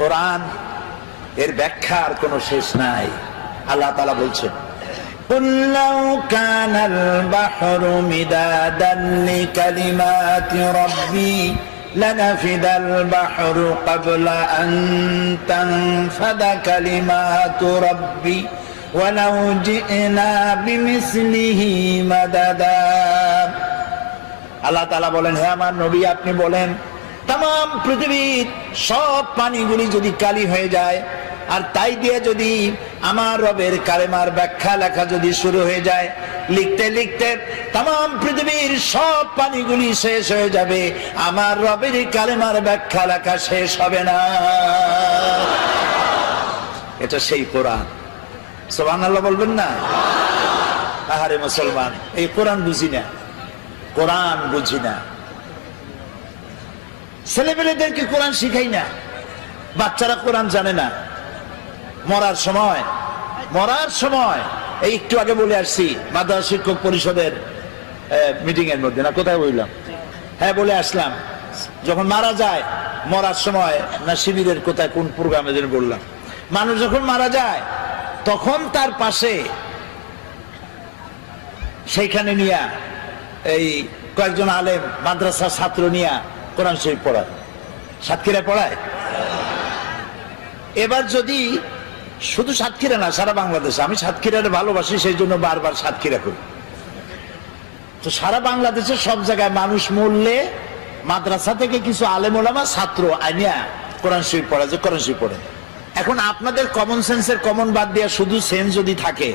কোরআন এর ব্যাখ্যার কোনো শেষ নাই। আল্লাহ তাআলা বলছেন, قُلْ لَوْ كَانَ الْبَحْرُ مِدَادًا لِكَلِمَاتِ رَبِّي لَنَفِدَ الْبَحْرُ قَبْلَ أَن تَنفَدَ كَلِمَاتُ رَبِّي وَلَوْ جِئْنَا بِمِثْلِهِ مَدَدًا। আল্লাহ তাআলা বলেন, হে আমার নবী, আপনি বলেন, তাম পৃথিবীর সব পানিগুলি যদি কালি হয়ে যায়, আর তাই দিয়ে যদি আমার রবের কালেমার ব্যাখ্যা লেখা যদি শুরু হয়ে যায়, লিখতে লিখতে তাম পৃথিবীর সব পানিগুলি শেষ হয়ে যাবে, আমার রবের কালেমার ব্যাখ্যা লেখা শেষ হবে না। এটা সেই কোরআন। সুবহানাল্লাহ বলবেন না? আহারে মুসলমান, এই কোরআন বুঝি না, কোরআন বুঝি না। ছেলেমেয়েদেরকে কোরআন শিখাই না, বাচ্চারা কোরআন জানে না। মরার সময় এই একটু আগে বলে আসছি মাদ্রাসা শিক্ষক পরিষদের মিটিং এর মধ্যে, না কোথায় বললাম, হ্যাঁ বলে আসলাম, যখন মারা যায় মরার সময়, না শিবিরের কোথায় কোন প্রোগ্রামে যেন বললাম, মানুষ যখন মারা যায় তখন তার পাশে সেইখানে নিয়া এই কয়েকজন আলেম মাদ্রাসার ছাত্র নিয়া কোরআন শরীফ পড়ায়, সাতক্ষীরা পড়ায়। এবার যদি শুধু সাতক্ষীরা না, সারা বাংলাদেশে, আমি সাতক্ষীরারে ভালোবাসি সেই জন্য বারবার সাতক্ষীরা করি, তো সারা বাংলাদেশের সব জায়গায় মানুষ মরলে মাদ্রাসা থেকে কিছু আলেম ওলামা ছাত্র আইনিয়া কোরআন শরীফ পড়া, যে কোরআন শরীফ পড়ে। এখন আপনাদের কমন সেন্সের কমন বাদ দিয়ে শুধু সেন্স যদি থাকে,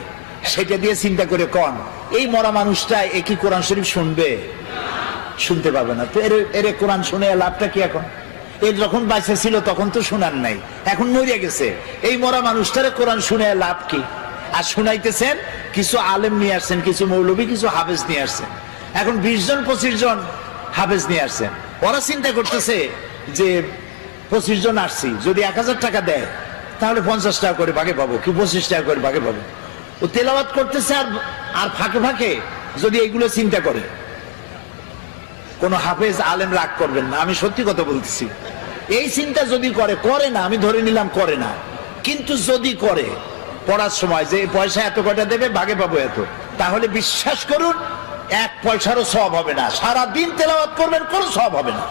সেটা দিয়ে চিন্তা করে কন, এই মরা মানুষটা এ কি কোরআন শরীফ শুনবে? শুনতে পারবে না। তো এর কোরআন শুনে লাভটা কি? এখন এর যখন বাইসে ছিল তখন তো শোনার নাই, এখন মরিয়া গেছে, এই মরা মানুষটারে কোরআন শুনে লাভ কি? আর শুনাইতেছেন কিছু আলেম নিয়ে আসছেন, কিছু মৌলবী, কিছু হাফেজ নিয়ে আসছেন। এখন 20 জন 25 জন হাফেজ নিয়ে আসছেন। ওরা চিন্তা করতেছে যে 25 জন আসছি, যদি 1000 টাকা দেয় তাহলে 50 টাকা করে ভাগে পাবো, কি 25 টাকা করে ভাগে পাবো। ও তেলাওয়াত করতেছে আর ফাঁকে ফাঁকে যদি এইগুলো চিন্তা করে, কোন হাফেজ আলেম রাগ করবেন না, আমি সত্যি কথা বলতেছি। এই চিন্তা যদি করে না, আমি ধরে নিলাম করে না, কিন্তু যদি করে পড়ার সময় যে পয়সা এত কয়টা দেবে, ভাগে পাবো এত, তাহলে বিশ্বাস করুন 1 পয়সারও সওয়াব হবে না। সারা দিন তেলাওয়াত করবেন, কোনো সওয়াব হবে না।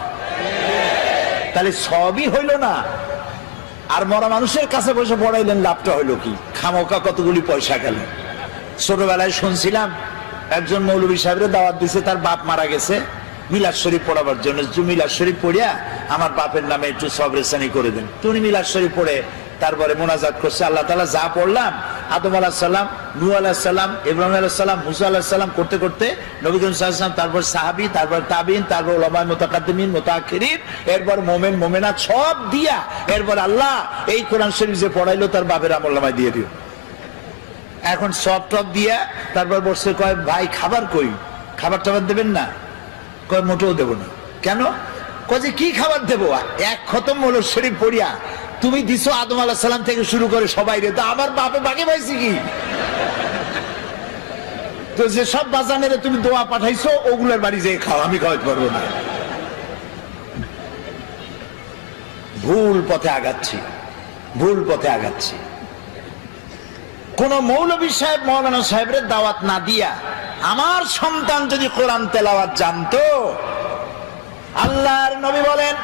তাহলে সবই হইল না, আর মরা মানুষের কাছে বসে পড়াইলেন, লাভটা হইলো কি? খামোকা কতগুলি পয়সা গেল। ছোটবেলায় শুনছিলাম একজন মৌলভী সাহেবের দাওয়াত দিছে, তার বাপ মারা গেছে, মিলাদ শরীফ পড়াবার জন্য, মিলাদ শরীফ পড়িয়া আমার বাপের নামে একটু সবরেসানি করে দেন। তুমি মিলাদ শরীফ পড়ে তারপরে মোনাজাত করছে, আল্লাহ তাআলা যা পড়লাম, আদম আলাইহিস সালাম, নূহ আলাইহিস সালাম, ইব্রাহিম আলাইহিস সালাম, মুসা আলাইহিস সালাম করতে করতে নবী করিম সাল্লাল্লাহু আলাইহি ওয়াসাল্লাম, তারপর সাহাবী, তারপর তাবিঈন, তারপর উলামা মুতাকাদ্দিমিন, মুতাআখিরিন, এরপর মুমিন মুমিনাত সব দিয়া, এরপর আল্লাহ এই কোরআন শরীফ যে পড়াইলো তার বাপের আমলনামায় দিয়ে দিও। এখন সব টপ দিয়া তারপর বসে কয়, ভাই খাবার কই? খাবার টাবার দেবেন না? কয় মোটেও দেবো না। কেন? কয় যে কি খাবার দেবো? এক খতম মৌলুদ শরীফ পড়িয়া তুমি দিছো আদম আলাইহিস সালাম থেকে শুরু করে সবাই রে, তো আমার বাপে বাকি পাইছি কি? তো যে সব বাজানেরে তুমি দোয়া পাঠাইছো, ওগুলোর বাড়ি যেয়ে খাও, আমি খাওয়াতে পারবো না। ভুল পথে আগাচ্ছি, ভুল পথে আগাচ্ছি। কোন মৌলভী সাহেব, মৌলানা সাহেবের দাওয়াত না দিয়া আমার সন্তান যদি কোরআন তেলাওয়াত জানতো, আল্লাহর নবী বলেন,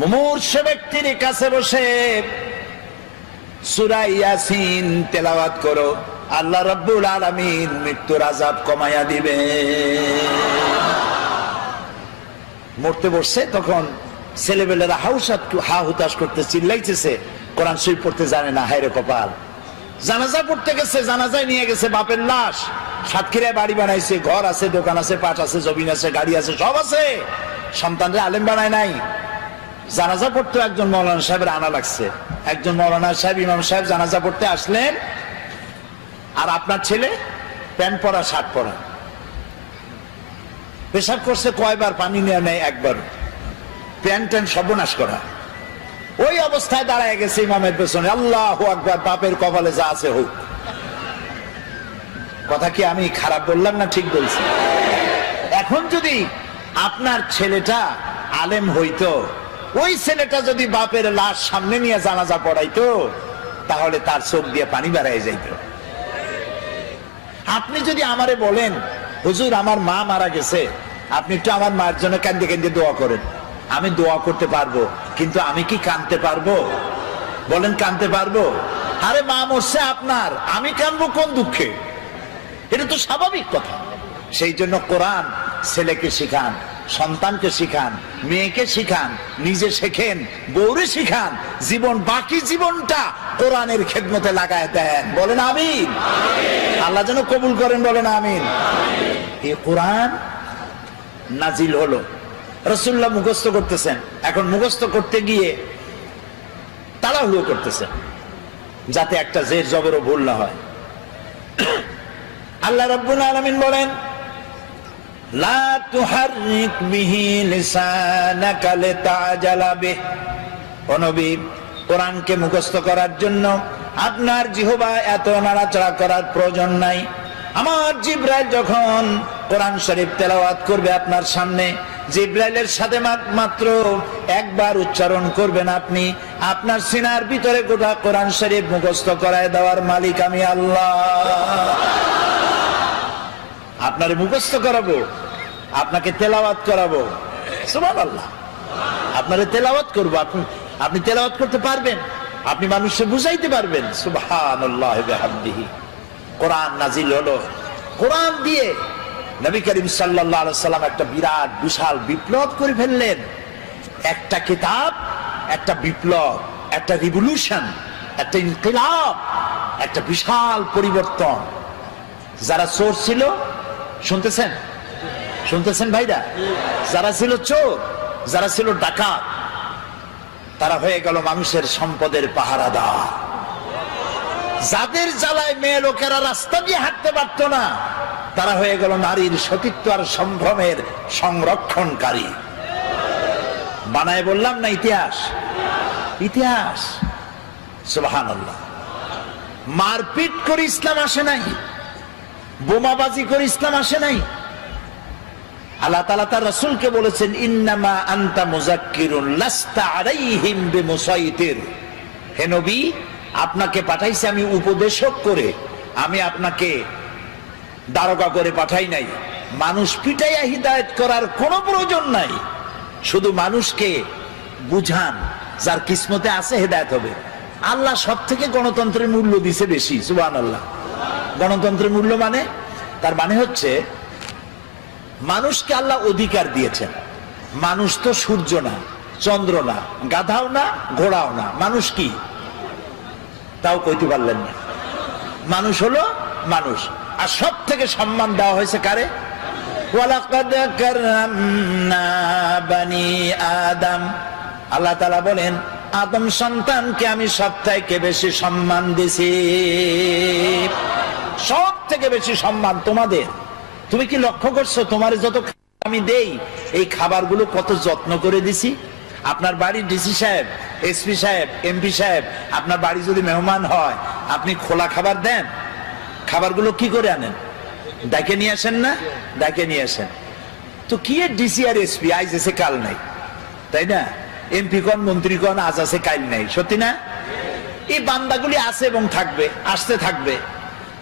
মুমূর্ষ ব্যক্তির কাছে বসে সূরা ইয়াসিন তেলাওয়াত করো, আল্লাহ রাব্বুল আলামিন মৃত্যুর আযাব কমাইয়া দিবে। মরতে বসছে, তখন ছেলেবেলেরা হা হুতাশ করতে চিল্লাইতেছে, কোরআন শরীফ পড়তে জানে না, হায়রে কপাল। জানাজা পড়তে গেছে, জানাজায় নিয়ে গেছে বাপের লাশ, সাতক্ষীরায় বাড়ি বানাইছে, ঘর আছে, দোকান আছে, পাট আছে, জমিন আছে, গাড়ি আছে, সব আছে, সন্তানরা আলেম বানায় নাই। জানাজা পড়তে একজন মৌলানা সাহেবের আনা লাগছে, একজন মৌলানা সাহেব, ইমাম সাহেব জানাজা পড়তে আসলেন, আর আপনার ছেলে প্যান্ট পরা, শার্ট পরা, পেশাব করছে কয়বার, পানি নেওয়া নেই একবার, প্যান্ট ট্যান্ট সর্বনাশ করা। ওই অবস্থায় দাঁড়ায় গেছে ইমামের পেছনে, আল্লাহু আকবার, বাপের কপালে যা আছে হোক। কথা কি আমি খারাপ বললাম না ঠিক বলছি? এখন যদি আপনার ছেলেটা আলেম হইতো, ওই ছেলেটা যদি বাপের লাশ সামনে নিয়ে জানাজা পড়াইতো তাহলে তার চোখ দিয়ে পানি বেরিয়ে যাইত। আপনি যদি আমারে বলেন হুজুর আমার মা মারা গেছে, আপনি একটু আমার মার জন্য কান্দে কান্দে দোয়া করেন, আমি দোয়া করতে পারবো, কিন্তু আমি কি কাঁদতে পারবো? বলেন কাঁদতে পারবো? আরে মা মরছে আপনার, আমি কাঁদবো কোন দুঃখে? এটা তো স্বাভাবিক কথা। সেই জন্য কোরআন ছেলেকে শিখান, সন্তানকে শিখান, মেয়েকে শিখান, নিজে শেখেন, বউরে শিখান, জীবন বাকি জীবনটা কোরআনের খেদমতে লাগায় দেন। বলেন আমিন। আল্লাহ যেন কবুল করেন, বলেন আমিন। এই কোরআন নাজিল হলো, রাসূলুল্লাহ মুখস্থ করতেছেন, এখন মুখস্থ করতে গিয়ে তাড়াহুড়ো করতেছেন যাতে একটা জের জবরও ভুল না হয়। আল্লাহ রাব্বুল আলামিন বলেন লা তুহাররিক বিহি লিসানাকা লিতাজালা বিহি। ও নবী, কোরআনকে মুখস্থ করার জন্য আপনার জিহ্বা এত নাড়াচাড়া করার প্রয়োজন নাই। আমার জিবরাইল যখন কোরআন শরীফ তেলাওয়াত করবে আপনার সামনে, জিবরাইলের সাথে মাত্র একবার উচ্চারণ করবেন আপনি, আপনার সিনার ভিতরে গোটা কোরআন শরীফ মুখস্থ করায় দেওয়ার মালিক আমি আল্লাহ। আপনারে মুখস্থ করাবো, আপনাকে তেলাওয়াত করাবো, সুবহানাল্লাহ। আপনারে তেলাওয়াত করবো, আপনি তেলাওয়াত করতে পারবেন, আপনি মানুষকে বুঝাইতে পারবেন। সুবহানাল্লাহ ওয়া বিহামদিহি। কোরআন নাজিল হলো, কোরআন দিয়ে নবী করিম সাল্লাল্লাহু আলাইহি সাল্লাম একটা বিরাট বিশাল বিপ্লব করে ফেললেন। একটা কিতাব, একটা বিপ্লব, একটা রিভলিউশন, একটা ইনকিলাব, একটা বিশাল পরিবর্তন। যারা চোর ছিল, শুনতেছেন শুনতেছেন ভাইরা, যারা ছিল চোর, যারা ছিল ডাকাত, তারা হয়ে গেল মানুষের সম্পদের পাহারাদার। যাদের জ্বালায় মেয়ে লোকেরা রাস্তা দিয়ে হাঁটতে পারত না, তারা হয়ে গেল নারীর সতীত্ব আর সম্ভ্রমের সংরক্ষণকারী। বানায় বললাম না ইতিহাস, ইতিহাস। সুবহানাল্লাহ। মারপিট করে ইসলাম আসে নাই, বোমাবাজি করে ইসলাম আসে নাই। আল্লাহ তাআলা তার রাসূলকে বলেছেন ইন্নামা আনতা মুযাক্কিরুন লাস্তা আলাইহিম বিমুসাইতির। হে নবী, আপনাকে পাঠাইছি আমি উপদেশক করে, আমি আপনাকে দারোগা করে পাঠাই নাই। মানুষ পিটাইয়া হিদায়াত করার কোনো প্রয়োজন নাই, শুধু মানুষকে বুঝান, যার কিসমতে আছে হেদায়েত হবে। আল্লাহ সব থেকে গণতন্ত্রের মূল্য দিছে বেশি। সুবহানাল্লাহ। গণতন্ত্রের মূল্য মানে, তার মানে হচ্ছে মানুষকে আল্লাহ অধিকার দিয়েছেন। মানুষ তো সূর্য না, চন্দ্র না, গাধাও না, ঘোড়াও না। মানুষ কি? তাও কইতে পারলেন না। মানুষ হলো মানুষ। আর সব থেকে সম্মান দেওয়া হয়েছে কারে? ওয়ালাকাদ কাররামনা বানি আদম। আল্লাহ তাআলা বলেন আদম সন্তানকে আমি সব থেকে বেশি সম্মান দিয়েছি। সব থেকে বেশি সম্মান তোমাদের। তুমি কি লক্ষ্য করছো তোমার যত আমি দেই, এই খাবারগুলো কত যত্ন করে দিছি? আপনার বাড়ির ডিসি সাহেব, এসপি সাহেব, এমপি সাহেব, আপনার বাড়ি যদি মেহমান হয়, আপনি খোলা খাবার দেন? খাবারগুলো কি করে আনেন? ডাকে নিয়ে আসেন না? ডাকে নিয়ে আসেন। তো কি ডিসি আর এসপি আজ এসে কাল নাই, তাই না? এমপি কোন, মন্ত্রী কোন, আজ আছে কাল নাই, সত্যি না? এই বান্দাগুলি আছে এবং থাকবে, আসতে থাকবে।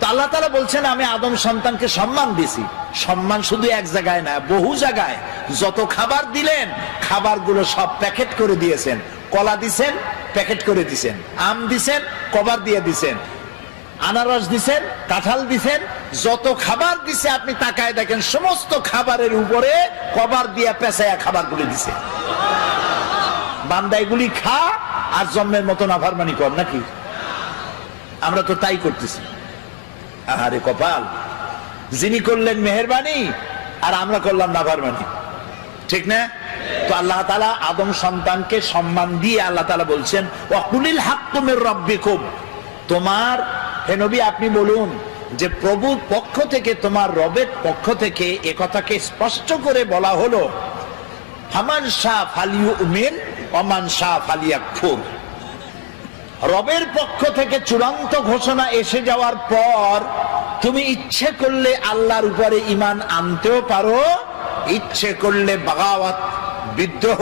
তো আল্লাহ তাআলা বলছেন আমি আদম সন্তানকে সম্মান দিছি। সম্মান শুধু এক জায়গায় না, বহু জায়গায়। যত খাবার দিলেন, খাবারগুলো সব প্যাকেট করে দিয়েছেন। কলা দিছেন, প্যাকেট করে দিছেন। আম দিছেন, কভার দিয়ে দিছেন। আনারস দিছেন, কাঁঠাল দিছেন। যত খাবার দিছে আপনি তাকায় দেখেন, সমস্ত খাবারের উপরে কভার দিয়ে পেঁচায়া খাবারগুলি দিছে। বান্দা এগুলি খা আর জন্মের মতো নাফরমানি কর নাকি? আমরা তো তাই করতেছি। আরে কপাল, যিনি করলেন মেহেরবানি আর আমরা করলাম নাফরমানি, ঠিক না? তো আল্লাহ তাআলা আদম সন্তানকে সম্মান দিয়ে আল্লাহ তাআলা বলছেন ওয়াকুলিল হাক্কু মির রাব্বিকুম। তোমার হে নবী আপনি বলুন যে প্রভুর পক্ষ থেকে, তোমার রবের পক্ষ থেকে এ কথাকে স্পষ্ট করে বলা হলো ফামান শাআ ফালিউমিন ওয়া মান শাআ ফালিয়াকফুর। রবের পক্ষ থেকে চূড়ান্ত ঘোষণা এসে যাওয়ার পর তুমি ইচ্ছে করলে আল্লাহর উপরে ঈমান আনতেও পারো, ইচ্ছে করলে বাগাওয়াত, বিদ্রোহ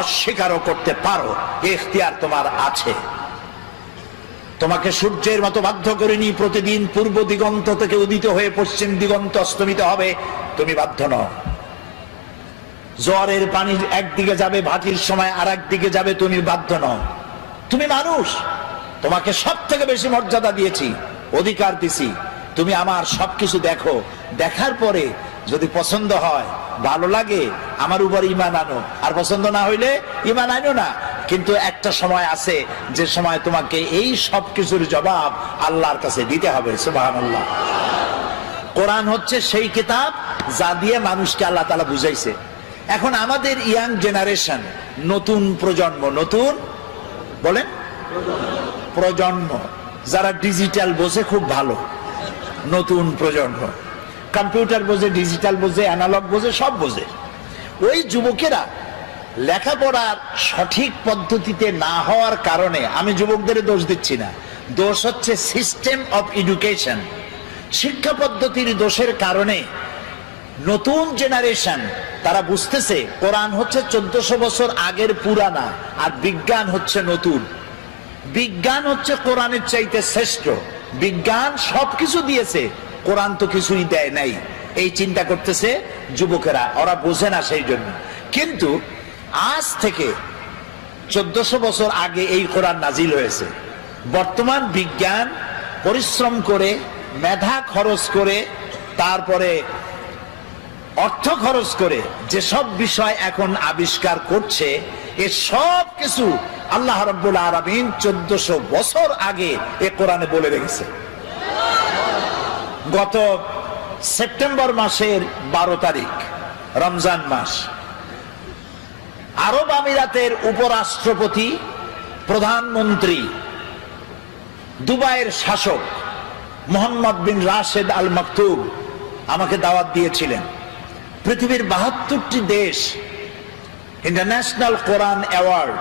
অস্বীকারও করতে পারো, এই ইখতিয়ার তোমার আছে। তোমাকে সূর্যের মতো বাধ্য করিনি প্রতিদিন পূর্ব দিগন্ত থেকে উদিত হয়ে পশ্চিম দিগন্ত অস্তমিত হবে, তুমি বাধ্য নও। জোয়ারের পানি একদিকে যাবে, ভাটির সময় আর একদিকে যাবে, তুমি বাধ্য নও। তুমি মানুষ, তোমাকে সব থেকে বেশি মর্যাদা দিয়েছি, অধিকার দিছি, তুমি আমার সবকিছু দেখো, দেখার পরে যদি পছন্দ হয়, ভালো লাগে, আমার উপর ঈমান আনো, আর পছন্দ না হইলে ঈমান আনো না। কিন্তু একটা সময় আছে যে সময় তোমাকে এই সব কিছুর জবাব আল্লাহর কাছে দিতে হবে। সুবহানাল্লাহ। কোরআন হচ্ছে সেই কিতাব যা দিয়ে মানুষকে আল্লাহ তাআলা বুঝাইছে। এখন আমাদের ইয়াং জেনারেশন, নতুন প্রজন্ম, নতুন বলেন প্রজন্ম, যারা ডিজিটাল বোঝে খুব ভালো, নতুন প্রজন্ম, কম্পিউটার বোঝে, ডিজিটাল বোঝে, অ্যানালগ বোঝে, সব বোঝে। ওই যুবকেরা লেখাপড়ার সঠিক পদ্ধতিতে না হওয়ার কারণে, আমি যুবকদের দোষ দিচ্ছি না, দোষ হচ্ছে সিস্টেম অফ এডুকেশন, শিক্ষা পদ্ধতির দোষের কারণে নতুন জেনারেশন তারা বুঝতেছে কোরআন হচ্ছে 1400 বছর আগের পুরানা, আর বিজ্ঞান হচ্ছে নতুন। বিজ্ঞান হচ্ছে কোরআনের চাইতে শ্রেষ্ঠ, বিজ্ঞান সবকিছু দিয়েছে, কোরআন তো কিছুই দেয় নাই, এই চিন্তা করতেছে যুবকেরা, ওরা বোঝে না সেই জন্য। কিন্তু আজ থেকে 1400 বছর আগে এই কোরআন নাজিল হয়েছে। বর্তমান বিজ্ঞান পরিশ্রম করে, মেধা খরচ করে, তারপরে অর্থ খরচ করে যেসব বিষয় এখন আবিষ্কার করছে, এ সব কিছু আল্লাহ রাব্বুল আলামিন 1400 বছর আগে এ কোরআনে বলে রেখেছে। গত সেপ্টেম্বর মাসের 12 তারিখ, রমজান মাস, আরব আমিরাতের উপরাষ্ট্রপতি, প্রধানমন্ত্রী, দুবাইয়ের শাসক মোহাম্মদ বিন রাশেদ আল মাকতুম আমাকে দাওয়াত দিয়েছিলেন। পৃথিবীর 72টি দেশ ইন্টারন্যাশনাল কোরআন অ্যাওয়ার্ড,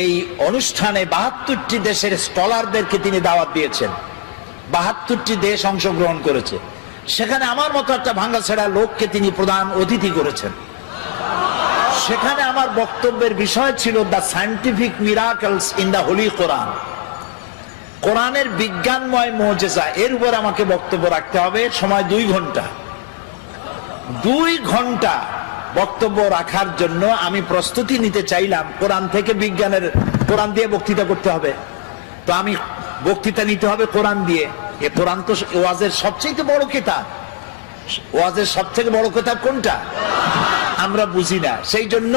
এই অনুষ্ঠানে 72টি দেশের স্কলারদেরকে তিনি দাওয়াত দিয়েছেন। 72টি দেশ অংশগ্রহণ করেছে। সেখানে আমার মতো একটা ভাঙ্গাছেড়া লোককে তিনি প্রধান অতিথি করেছেন। সেখানে আমার বক্তব্যের বিষয় ছিল the scientific miracles in the holy Quran, কোরআনের বিজ্ঞানময় মুজিজা। এর উপর আমাকে বক্তব্য রাখতে হবে, সময় 2 ঘন্টা। 2 ঘন্টা বক্তব্য রাখার জন্য আমি প্রস্তুতি নিতে চাইলাম, কোরআন থেকে বিজ্ঞানের, কোরআন দিয়ে বক্তৃতা করতে হবে, তো আমি বক্তৃতা নিতে হবে কোরআন দিয়ে। এ কোরআন তো ওয়াজের সবচেয়ে বড় কিতাব। ওয়াজের সবথেকে বড় কিতাব কোনটা আমরা বুঝি না, সেই জন্য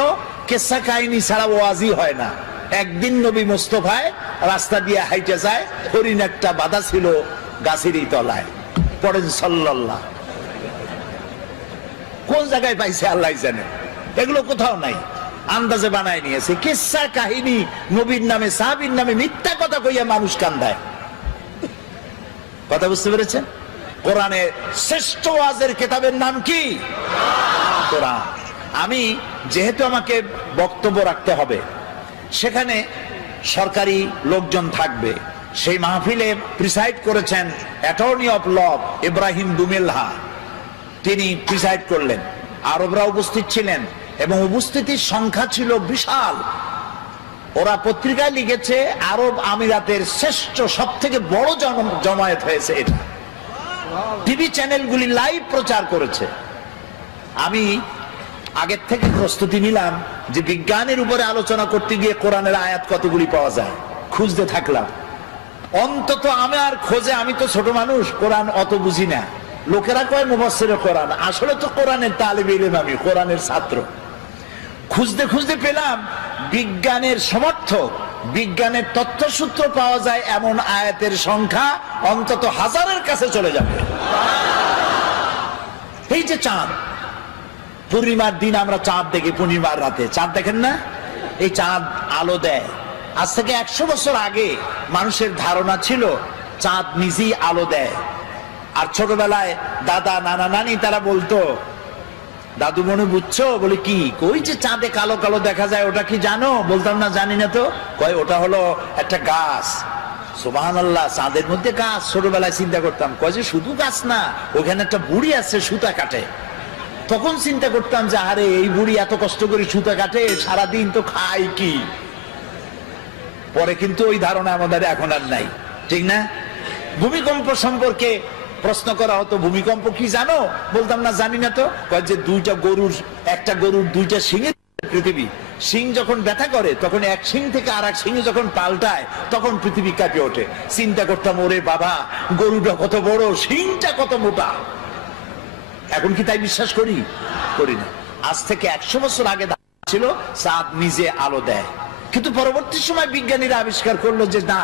কেসা কাহিনী ছাড়া ওয়াজই হয় না। একদিন নবী মুস্তাফায় রাস্তা দিয়ে হাইটে যায়, হরিণ একটা বাধা ছিল গাছেরই তলায়, পড়েন সাল্লাল্লাহ। কোন জায়গায় পাইছে আল্লাহ জানে, এগুলো কোথাও নাই, আন্দাজে বানায় নিয়েছে। কিসসা কাহিনী নবীর নামে, সাহাবীর নামে মিথ্যা কথা কইয়া মানুষ কান্দায়। কথা বুঝতে পেরেছেন? কোরআনের শ্রেষ্ঠ ওয়াজের কিতাবের নাম কি? কোরআন। আমি যেহেতু আমাকে বক্তব্য রাখতে হবে, সেখানে সরকারি লোকজন থাকবে, সেই মাহফিলে প্রিসাইড করেছেন অ্যাটর্নি অফ ল ইব্রাহিম দুমেলহা, তিনি প্রিসাইড করলেন। আরবরা উপস্থিত ছিলেন এবং উপস্থিতির সংখ্যা ছিল বিশাল। ওরা পত্রিকায় লিখেছে আরব আমিরাতের শ্রেষ্ঠ, সব থেকে বড় জমায়েত হয়েছে এটা। টিভি চ্যানেলগুলি লাইভ প্রচার করেছে। আমি আগের থেকে প্রস্তুতি নিলাম যে বিজ্ঞানের উপরে আলোচনা করতে গিয়ে কোরআনের আয়াত কতগুলি পাওয়া যায়, খুঁজতে থাকলাম। অন্তত আমার খোঁজে, আমি তো ছোট মানুষ, কোরআন অত বুঝি না। লোকেরা কয় মুফাসসিরে কোরআন, আসলে তো কোরআনের তালিবে ইলম, আমি কোরআনের ছাত্র। খুঁজতে খুঁজতে পেলাম বিজ্ঞানের সমর্থক, বিজ্ঞানের তথ্যসূত্র পাওয়া যায় এমন আয়াতের সংখ্যা অন্তত 1000-এর কাছে চলে যাবে। এই যে চাঁদ, পূর্ণিমার দিন আমরা চাঁদ দেখি, পূর্ণিমার রাতে চাঁদ দেখেন না? এই চাঁদ আলো দেয়। আজ থেকে 100 বছর আগে মানুষের ধারণা ছিল চাঁদ নিজেই আলো দেয়। আর ছোটবেলায় দাদা, নানা, নানি তারা বলতো, দাদু মনে বুঝছো? বলে কি? কই যে চাঁদে কালো কালো দেখা যায়, ওটা কি জানো? বলতাম না, জানি না তো। কয় ওটা হলো একটা গাছ। সুবহানাল্লাহ, চাঁদের মধ্যে গাছ। ছোটবেলায় চিন্তা করতাম, কয় যে শুধু গাছ না, ওখানে একটা বুড়ি আছে সুতা কাটে। তখন চিন্তা করতাম যে আরে এই বুড়ি এত কষ্ট করে সুতা কাটে, সারাদিন তো খায় কি। পরে কিন্তু ওই ধারণা আমাদের এখন আর নাই, ঠিক না? ভূমিকম্প সম্পর্কে প্রশ্ন করা হতো, ভূমিকম্প কি জানো? বলতাম না জানি না। তো যে একটা গরুর দুইটা শিঙের পৃথিবী, শিং যখন ব্যথা করে তখন এক শিং থেকে আর এক শিঙে যখন পাল্টায় তখন পৃথিবী কাঁপে ওঠে। চিন্তা করতাম ওরে বাবা, গরুটা কত বড়, শিংটা কত মোটা। এখন কি তাই বিশ্বাস করি? করি না। আজ থেকে 100 বছর আগে ছিল চাঁদ নিজে আলো দেয়, কিন্তু পরবর্তী সময় বিজ্ঞানীরা আবিষ্কার করলো যে না,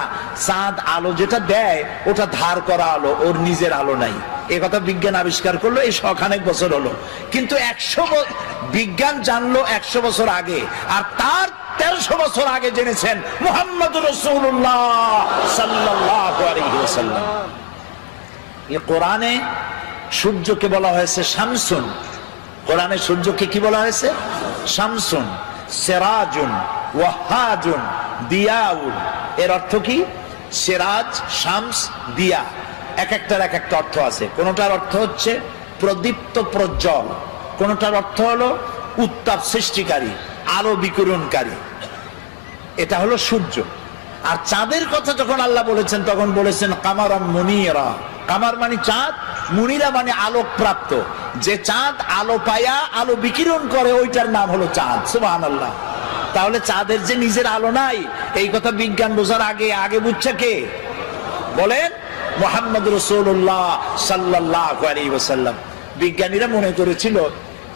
চাঁদ আলো যেটা দেয় ওটা ধার করা আলো, ওর নিজের আলো নাই। এ কথা বিজ্ঞান আবিষ্কার করলো এই শখানেক বছর হলো। কিন্তু বিজ্ঞান জানলো 100 বছর আগে, আর তার 1300 বছর আগে জেনেছেন মুহাম্মদুর রাসূলুল্লাহ সাল্লাল্লাহু আলাইহি ওয়াসাল্লাম। এই কোরআনে সূর্যকে বলা হয়েছে শামসুন। কোরআনে সূর্যকে কি বলা হয়েছে? শামসুন, সিরাজুন, ওয়াহাজুন, দিয়াউন। এর অর্থ কি? সিরাজ, শামস, দিয়া, এক একটার এক একটা অর্থ আছে। কোনটার অর্থ হচ্ছে প্রদীপ্ত প্রজ্জ্বল, কোনটার অর্থ হলো উত্তাপ সৃষ্টিকারী, আলো বিকিরণকারী। এটা হলো সূর্য। আর চাঁদের কথা যখন আল্লাহ বলেছেন তখন বলেছেন কামারাম মুনিরা। কামার মানে চাঁদ, মুনিরা মানে আলোক প্রাপ্ত। যে চাঁদ আলো পায়া আলো বিকিরণ করে ওইটার নাম হলো চাঁদ। সুবহানাল্লাহ। তাহলে চাঁদের যে নিজের আলো নাই, এই কথা বিজ্ঞান বোঝার আগে বুঝছে কে? বলেন, মুহাম্মদ রাসূলুল্লাহ সাল্লাল্লাহু আলাইহি ওয়াসাল্লাম। বিজ্ঞানীরা মনে করেছিল,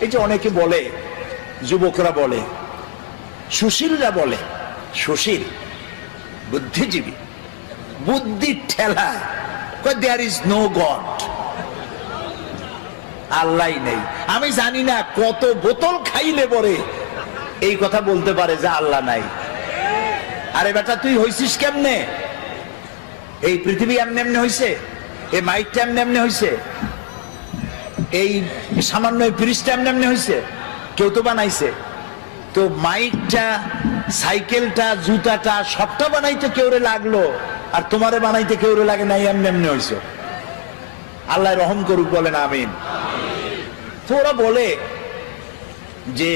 এই যে অনেকে বলে, যুবকরা বলে, সুশীলরা বলে, সুশীল বুদ্ধিজীবী, বুদ্ধির ঠেলায় দেয়ার ইজ নো গড, আল্লাহ নেই। আমি জানি না কত বোতল খাইলে পরে এই কথা বলতে পারে যে আল্লাহ নাই। আরে বেটা, তুই হইছিস কেমনে? এই পৃথিবী এমনি এমনি হইছে? এই মাইকটা এমনি এমনি হইছে? এই সামান্য ফ্রিজটা এমনি এমনি হইছে? কেউ তো বানাইছে। তো মাইকটা, সাইকেলটা, জুতাটা সবটা বানাইতে কেউরে লাগলো, আর তোমারে বানাইতে কেউরে লাগে নাই, এমনি এমনি হইছে। আল্লাহ রহম করুক, বলেন আমিন। তো ওরা বলে যে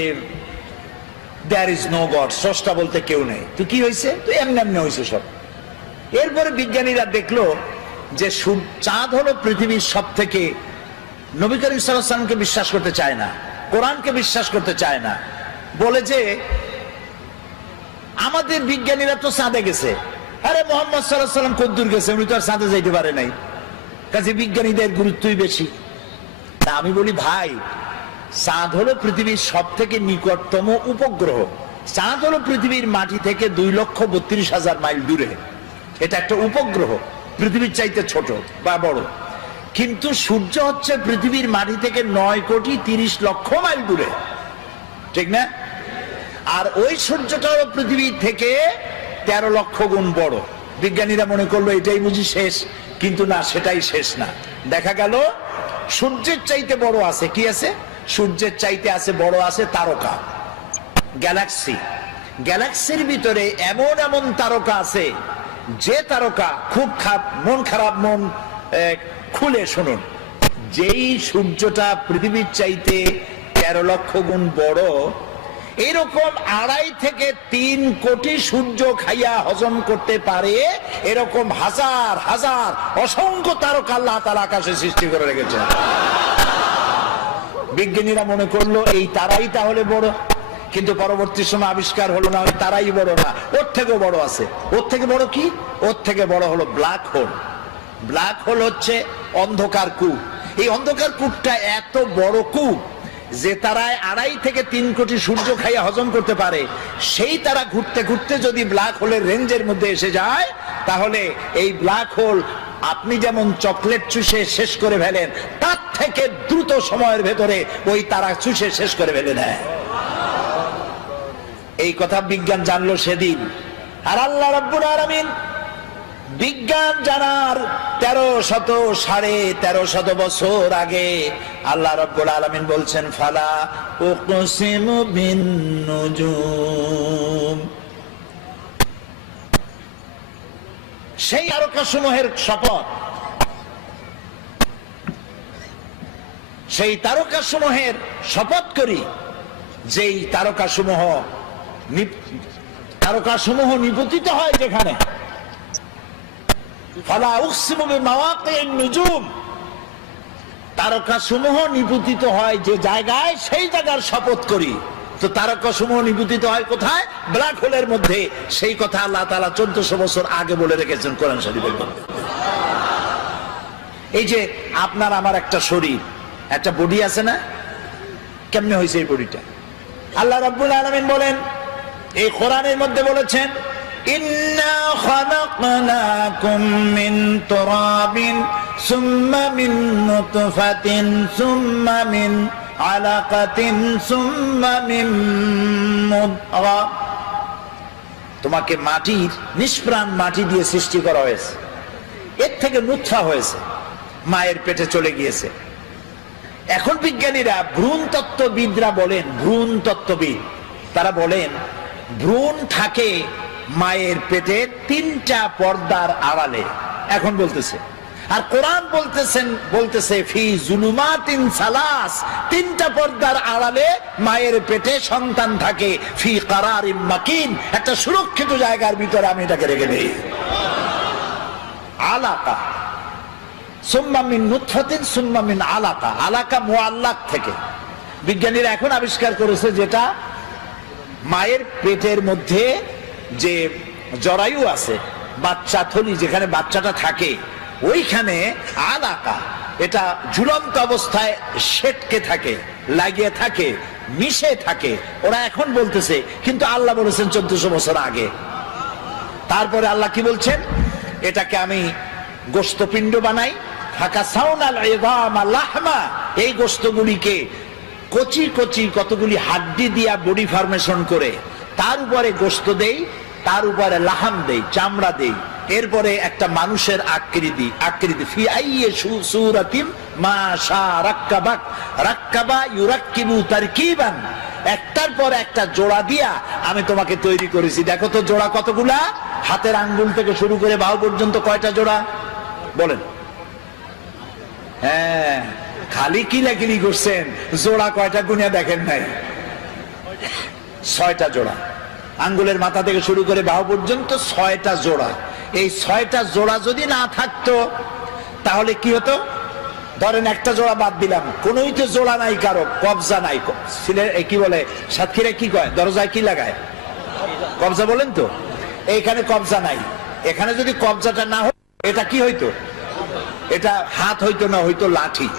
দেয়ার ইজ নো গড, স্রষ্টা বলতে কেউ নেই। তো কি হয়েছে? তো এমনি এমনি হয়েছে সব। এরপরে বিজ্ঞানীরা দেখলো যে চাঁদ হলো পৃথিবীর সব থেকে, নবী করিম সাল্লাল্লাহু আলাইহি ওয়াসাল্লামকে বিশ্বাস করতে চায় না, কোরআনকে বিশ্বাস করতে চায় না। বলে যে আমাদের বিজ্ঞানীরা তো চাঁদে গেছে। আরে মুহাম্মদ সাল্লাল্লাহু আলাইহি ওয়াসাল্লাম কদ্দুর গেছে? উনি তো আর চাঁদে যাইতে পারে নাই, কাজে বিজ্ঞানীদের গুরুত্বই বেশি। তা আমি বলি ভাই, চাঁদ হলো পৃথিবীর সব থেকে নিকটতম উপগ্রহ। চাঁদ হলো পৃথিবীর মাটি থেকে 2,32,000 মাইল দূরে। এটা একটা উপগ্রহ, পৃথিবীর চাইতে ছোট বা বড়। কিন্তু সূর্য হচ্ছে পৃথিবীর মাটি থেকে 9,30,00,000 মাইল দূরে, ঠিক না? আর ওই সূর্যটা হলো পৃথিবীর থেকে 13 লক্ষ গুণ বড়। বিজ্ঞানীরা মনে করলো এটাই বুঝি শেষ, কিন্তু না, সেটাই শেষ না। দেখা গেল সূর্যের চাইতে বড় আছে, কি আছে? সূর্যের চাইতে আছে বড় আছে তারকা, গ্যালাক্সি। গ্যালাক্সির ভিতরে এমন এমন তারকা আছে, যে তারকা খুব মন খারাপ, মন খুলে শুনুন, যেই সূর্যটা পৃথিবীর চাইতে 13 লক্ষ গুণ বড়, এরকম 2.5 থেকে 3 কোটি সূর্য খাইয়া হজম করতে পারে এরকম হাজার হাজার অসংখ্য তারকা আল্লাহ তাআলা আকাশে সৃষ্টি করে রেখেছে। বিজ্ঞানীরা মনে করলো এই তারাই তাহলে বড়, কিন্তু পরবর্তী সময় আবিষ্কার হলো না, ওই তারাই বড় না, ওর থেকেও বড় আছে। ওর থেকে বড় কি? ওর থেকে বড় হলো ব্ল্যাক হোল। ব্ল্যাক হোল হচ্ছে অন্ধকার কূপ। এই অন্ধকার কূপটা এত বড় কূপ যে তারায় 2.5 থেকে 3 কোটি সূর্য খাইয়া হজম করতে পারে। সেই তারা ঘুরতে ঘুরতে যদি ব্ল্যাক হোলের রেঞ্জের মধ্যে এসে যায়, তাহলে এই ব্ল্যাক হোল আপনি যেমন চকলেট চুষে শেষ করে ফেলেন, তার থেকে দ্রুত সময়ের ভেতরে ওই তারা চুষে শেষ করে ফেলে দেয়। এই কথা বিজ্ঞান জানলো সেদিন। আর আল্লাহ রাব্বুল আলামিন বিজ্ঞান জানার 1300 বছর আগে আল্লাহ রাব্বুল আলামিন বলছেন ফালা উকসিমু বিন নুজুম, সেই তারকাসমূহের শপথ, সেই তারকাসমূহের শপথ করি যেই তারকাসমূহ নিপতিত হয় যেখানে, ফালা উকসিমু বিমাওয়াকিন নুজুম, তারকাসমূহ নিপতিত হয় যে জায়গায়, সেই জায়গার শপথ করি। তো তারকাসমূহ নিপতিত হয় কোথায়? ব্ল্যাক হোলের মধ্যে। সেই কথা আল্লাহ তাআলা 1400 বছর আগে বলে রেখেছেন কোরআন শরীফের মধ্যে। এই যে আপনার আমার একটা শরীর, একটা বডি আছে না, কেমনে হয়েছে এই বডিটা? আল্লাহ রাব্বুল আলামিন বলেন, এই কোরআনের মধ্যে বলেছেন, ইন্না খালাকনাকুম মিন তুরাবিন সুম্মা মিন নুতফাতিন সুম্মা মিন আলাকাতিন সুম্মা মিন মুদগা। তোমাকে মাটির, নিষ্প্রাণ মাটি দিয়ে সৃষ্টি করা হয়েছে, এর থেকে নুতফা হয়েছে, মায়ের পেটে চলে গিয়েছে। এখন বিজ্ঞানীরা, ভ্রূণ তত্ত্ববিদরা বলেন, ভ্রূণ তত্ত্ববিদ তারা বলেন ভ্রূণ থাকে মায়ের পেটে 3টা পর্দার আড়ালে। এখন বলতেছে, আর কোরআন বলতেছে ফি জুলুমাতিন সালাস, 3টা পর্দার আড়ালে মায়ের পেটে সন্তান থাকে, ফি কারারিম মাকিন, একটা সুরক্ষিত জায়গার ভিতরে আমি এটাকে রেখে দেই। আলাকা সুম্মা মিন নুতফাতিন সুম্মা মিন আলাকা, আলাকা মুআল্লাক থেকে। বিজ্ঞানীরা এখন আবিষ্কার করেছে যেটা মায়ের পেটের মধ্যে যে জরায়ু আছে, বাচ্চা থলি যেখানে বাচ্চাটা থাকে, ওইখানে আলাকা, এটা ঝুলন্ত অবস্থায় সেটকে থাকে, লাগিয়ে থাকে, মিশে থাকে। ওরা এখন বলতেছে, কিন্তু আল্লাহ বলেছেন 1400 বছর আগে। তারপরে আল্লাহ কি বলছেন? এটাকে আমি গোশতপিণ্ড বানাই, এই গোশতগুলিকে কচি কচি কতগুলি হাড্ডি দিয়া বডি ফরমেশন করে তার উপরে গোশত দেই, তার উপরে লাহাম দেই, চামড়া দেই, এরপরে একটা মানুষের আকৃতি ফি আইয়ি সূরাতিন মা শা রাক্কাবাক, রাক্কাবা ইউরাক্কিবু তারকিবান, একটার পর একটা জোড়া দিয়া আমি তোমাকে তৈরি করেছি। দেখো তো জোড়া কতগুলা? হাতের আঙ্গুল থেকে শুরু করে বাহু পর্যন্ত কয়টা জোড়া বলেন? হ্যাঁ, খালি কিলাকিলি করছেন, জোড়া কয়টা গুনিয়া দেখেন নাই? 6টা জোড়া। আঙ্গুলের মাথা থেকে শুরু করে বাহু পর্যন্ত 6টা জোড়া। এই 6টা জোড়া যদি না থাকতো তাহলে কি হতো? ধরেন একটা জোড়া বাদ দিলাম, কোনোই তো জোড়া নাই, কারো কবজা নাই। কি বলে সাতক্ষীরা কি কয়? দরজায় কি লাগায়? কবজা বলেন তো। এইখানে কবজা নাই। এখানে যদি কবজাটা না হতো, এটা কি হইতো? এটা হাত হইতো না, হইতো লাঠি।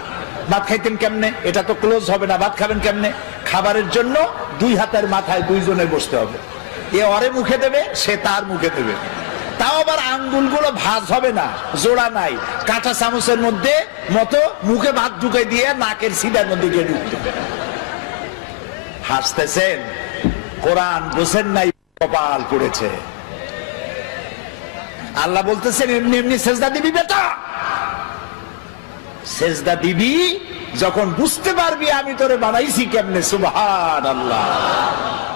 ভাত খাইতেন কেমনে? এটা তো ক্লোজ হবে না, ভাত খাবেন কেমনে? খাবারের জন্য 2 হাতের মাথায় 2 জনে বসতে হবে। এ ওরে মুখে দেবে, সে তার মুখে দেবে। তাও আবার আঙ্গুলগুলো ভাঁজ হবে না, জোড়া নাই। কাঁচা চামচের মধ্যে মতো মুখে ভাত ঢুকে দিয়ে নাকের সিধার মধ্যে গিয়ে ঢুকতে। হাসতেছেন? কোরআন বুঝেন নাই, কপাল করেছে। আল্লাহ বলতেছেন এমনি এমনি সেজদা দিবি বেটা, সেজদা দিবি যখন বুঝতে পারবি আমি তোরে বানাইছি কেমনে। সুবহানাল্লাহ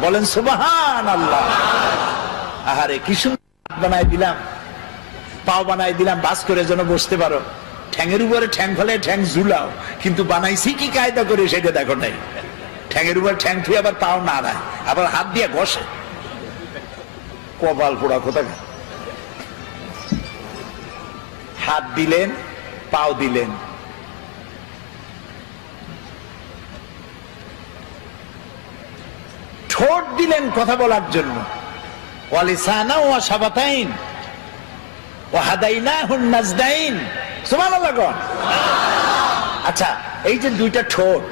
বলেন, সুবহানাল্লাহ। আহারে কি সুন্দর বানাই দিলাম, পাও বানাই দিলাম বাস করে যেন বসতে পারো। ঠ্যাঙের উপরে ঠ্যাং ফেলে ঠ্যাং ঝুলাও, কিন্তু বানাইছি কি কায়দা করে সেটা দেখো নাই। ঠ্যাঙের উপর ঠ্যাং থুয়ে আবার পাও নাড়ায়, আবার হাত দিয়ে ঘষে। কপাল পোড়া কোথায়। হাত দিলেন, পাও দিলেন, ঠোঁট দিলেন কথা বলার জন্য। ওয়ালিসানা ওয়া শাবাতাইন ওয়া হাদাইনাহুন নাজদাইন। সুবহানাল্লাহ কোন? আচ্ছা, এই যে 2টা ঠোঁট,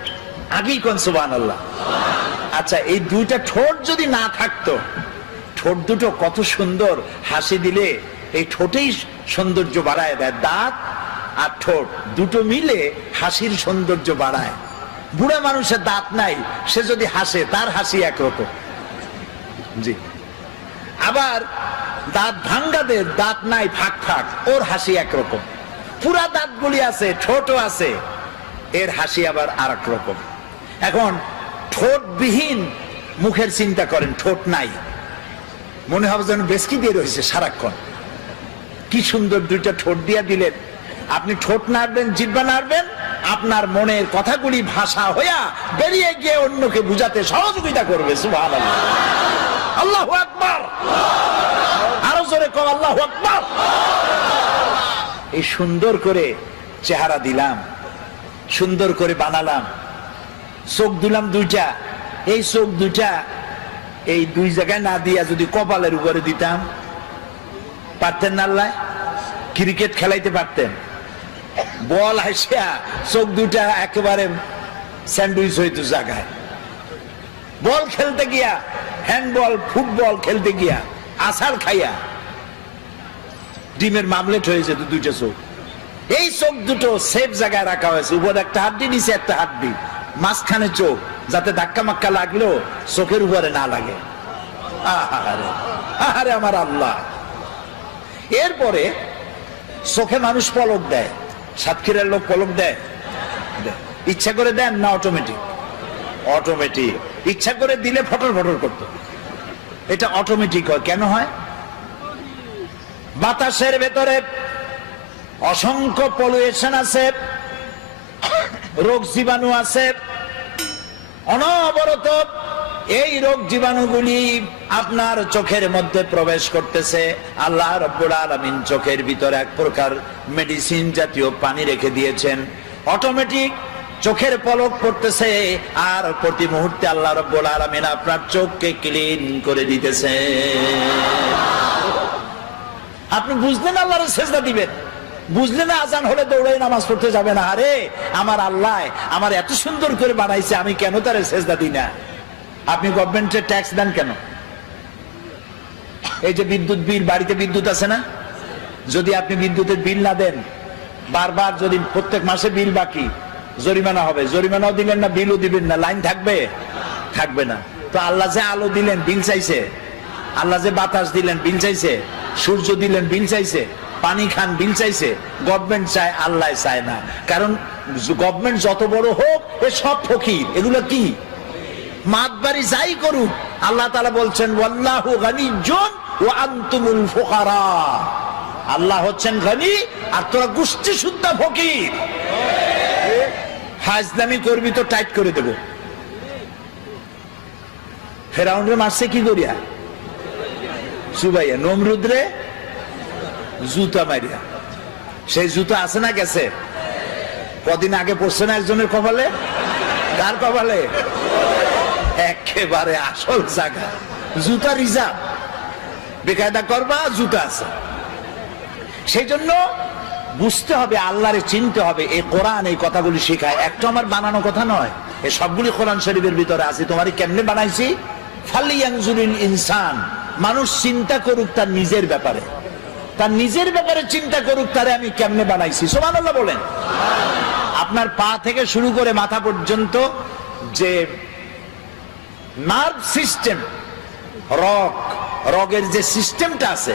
আগেই কোন সুবহানাল্লাহ। আচ্ছা, এই 2টা ঠোঁট যদি না থাকতো, ঠোঁট দুটো কত সুন্দর, হাসি দিলে এই ঠোঁটেই সৌন্দর্য বাড়ায় দেয়। দাঁত আর ঠোঁট দুটো মিলে হাসির সৌন্দর্য বাড়ায়। বুড়া মানুষের দাঁত নাই, সে যদি হাসে তার হাসি একরকম। জি। আবার দাঁত ভাঙ্গাদের দাঁত নাই, ফাঁক ফাঁক, ওর হাসি একরকম। পুরা দাঁতগুলি আছে, ঠোঁটও আছে, এর হাসি আবার আর এক রকম। এখন ঠোঁটবিহীন মুখের চিন্তা করেন, ঠোঁট নাই, মনে হবে যেন বেসকি দিয়ে রয়েছে সারাক্ষণ। কি সুন্দর 2টা ঠোঁট দিয়া দিলেন। আপনি ঠোঁট নাড়বেন, জিহ্বা নাড়বেন, আপনার মনের কথাগুলি ভাষা হইয়া বেরিয়ে গিয়ে অন্যকে বুঝাতে সহযোগিতা করবে। সুবহানাল্লাহ, আল্লাহু আকবার, আরো জোরে কও আল্লাহু আকবার। এই সুন্দর করে চেহারা দিলাম, সুন্দর করে বানালাম, চোখ দিলাম দুইটা, এই চোখ দুইটা এই দুই জায়গায় না দিয়া যদি কপালের উপরে দিতাম, পারতেন না আল্লাহ? ক্রিকেট খেলাইতে পারতেন, বল আসিয়া চোখ দুটা একেবারে স্যান্ডউইচ হইতো জায়গায়। বল খেলতে গিয়া, হ্যান্ডবল ফুটবল খেলতে গিয়া আছাড় খাইয়া ডিমের মামলেট হয়ে যেত দুইটা চোখ। এই চোখ দুটো সেফ জায়গায় রাখা হয়েছে, উপরে একটা হাড্ডি, নিচে একটা হাড্ডি, মাঝখানে চোখ, যাতে ধাক্কা মাক্কা লাগলেও চোখের উপরে না লাগে। আহারে আহারে আমার আল্লাহ। এরপরে চোখে মানুষ পলক দেয়, সাতক্ষীরার লোক পলক দেয়, ইচ্ছা করে দেন না অটোমেটিক? অটোমেটিক। ইচ্ছা করে দিলে ফটর ফটর করতো, এটা অটোমেটিক হয়। কেন হয়? বাতাসের ভেতরে অসংখ্য পলিউশন আছে, রোগ জীবাণু আছে, অনবরত এই রোগ জীবাণুগুলি আপনার চোখের মধ্যে প্রবেশ করতেছে। আল্লাহ রাব্বুল আলামিন চোখের ভিতরে এক প্রকার মেডিসিন জাতীয় পানি রেখে দিয়েছেন, অটোমেটিক চোখের পলক পড়তেছে, আর প্রতি মুহূর্তে আল্লাহ রাব্বুল আলামিন আপনার চোখকে ক্লিন করে দিতেছে। আপনি বুঝলেন আল্লাহর সেজদা দিবেন, বুঝলেন আজান হলে দৌড়ে নামাজ পড়তে যাবে না। আরে আমার আল্লাহ আমার এত সুন্দর করে বানাইছে, আমি কেন তার সেজদা দিই না? আপনি গভর্নমেন্টের ট্যাক্স দেন কেন? এই যে বিদ্যুৎ বিল, বাড়িতে বিদ্যুৎ আছে না, যদি আপনি বিদ্যুতের বিল না দেন, বারবার যদি প্রত্যেক মাসে বিল বাকি, জরিমানা হবে। জরিমানাও দিলেন না, বিলও দিবেন না, লাইন থাকবে? থাকবে না। তো আল্লাহ যে আলো দিলেন বিল চাইছে, আল্লাহ যে বাতাস দিলেন বিল চাইছে, সূর্য দিলেন বিল চাইছে, পানি খান বিল চাইছে। গভর্নমেন্ট চায়, আল্লাহ চায় না। কারণ গভর্নমেন্ট যত বড় হোক এ সব ফকির, এগুলো কি মাতবাড়ি যাই করুক, আল্লাহ তাআলা বলছেন ওয়াল্লাহু গানিয়্যুন ওয়া আনতুমুল ফুকারা। আল্লাহ হচ্ছেন গনি আর তোরা গোষ্ঠী শুদ্ধা ফকির। হাজলামি করবি তো টাইট করে দেব। ফেরাউন রে মারছে কি করিয়া? চুবাইয়া। নমরুদ রে জুতা মারিয়া। সেই জুতা আছে না গেছে? কদিন আগে পড়ছে না একজনের কপালে? কার কপালে? একেবারে আসল জায়গা, জুতা রিজার্ভ, বেকায়দা করবা জুতা আছে। সেই জন্য বুঝতে হবে, আল্লাহরে চিনতে হবে। এই কোরআন এই কথাগুলি শেখায়, একটা আমার বানানো কথা নয়, এই সবগুলি কোরআন শরীফের ভিতরে আছে। তোমারই কেমনে বানাইছি? ফালিয়ানজুরিল ইনসান, মানুষ চিন্তা করুক তার নিজের ব্যাপারে, তার নিজের ব্যাপারে চিন্তা করুক, তারে আমি কেমনে বানাইছি। সুবহানাল্লাহ বলেন। আপনার পা থেকে শুরু করে মাথা পর্যন্ত যে নার্ভ সিস্টেম, রগের যে সিস্টেমটা আছে,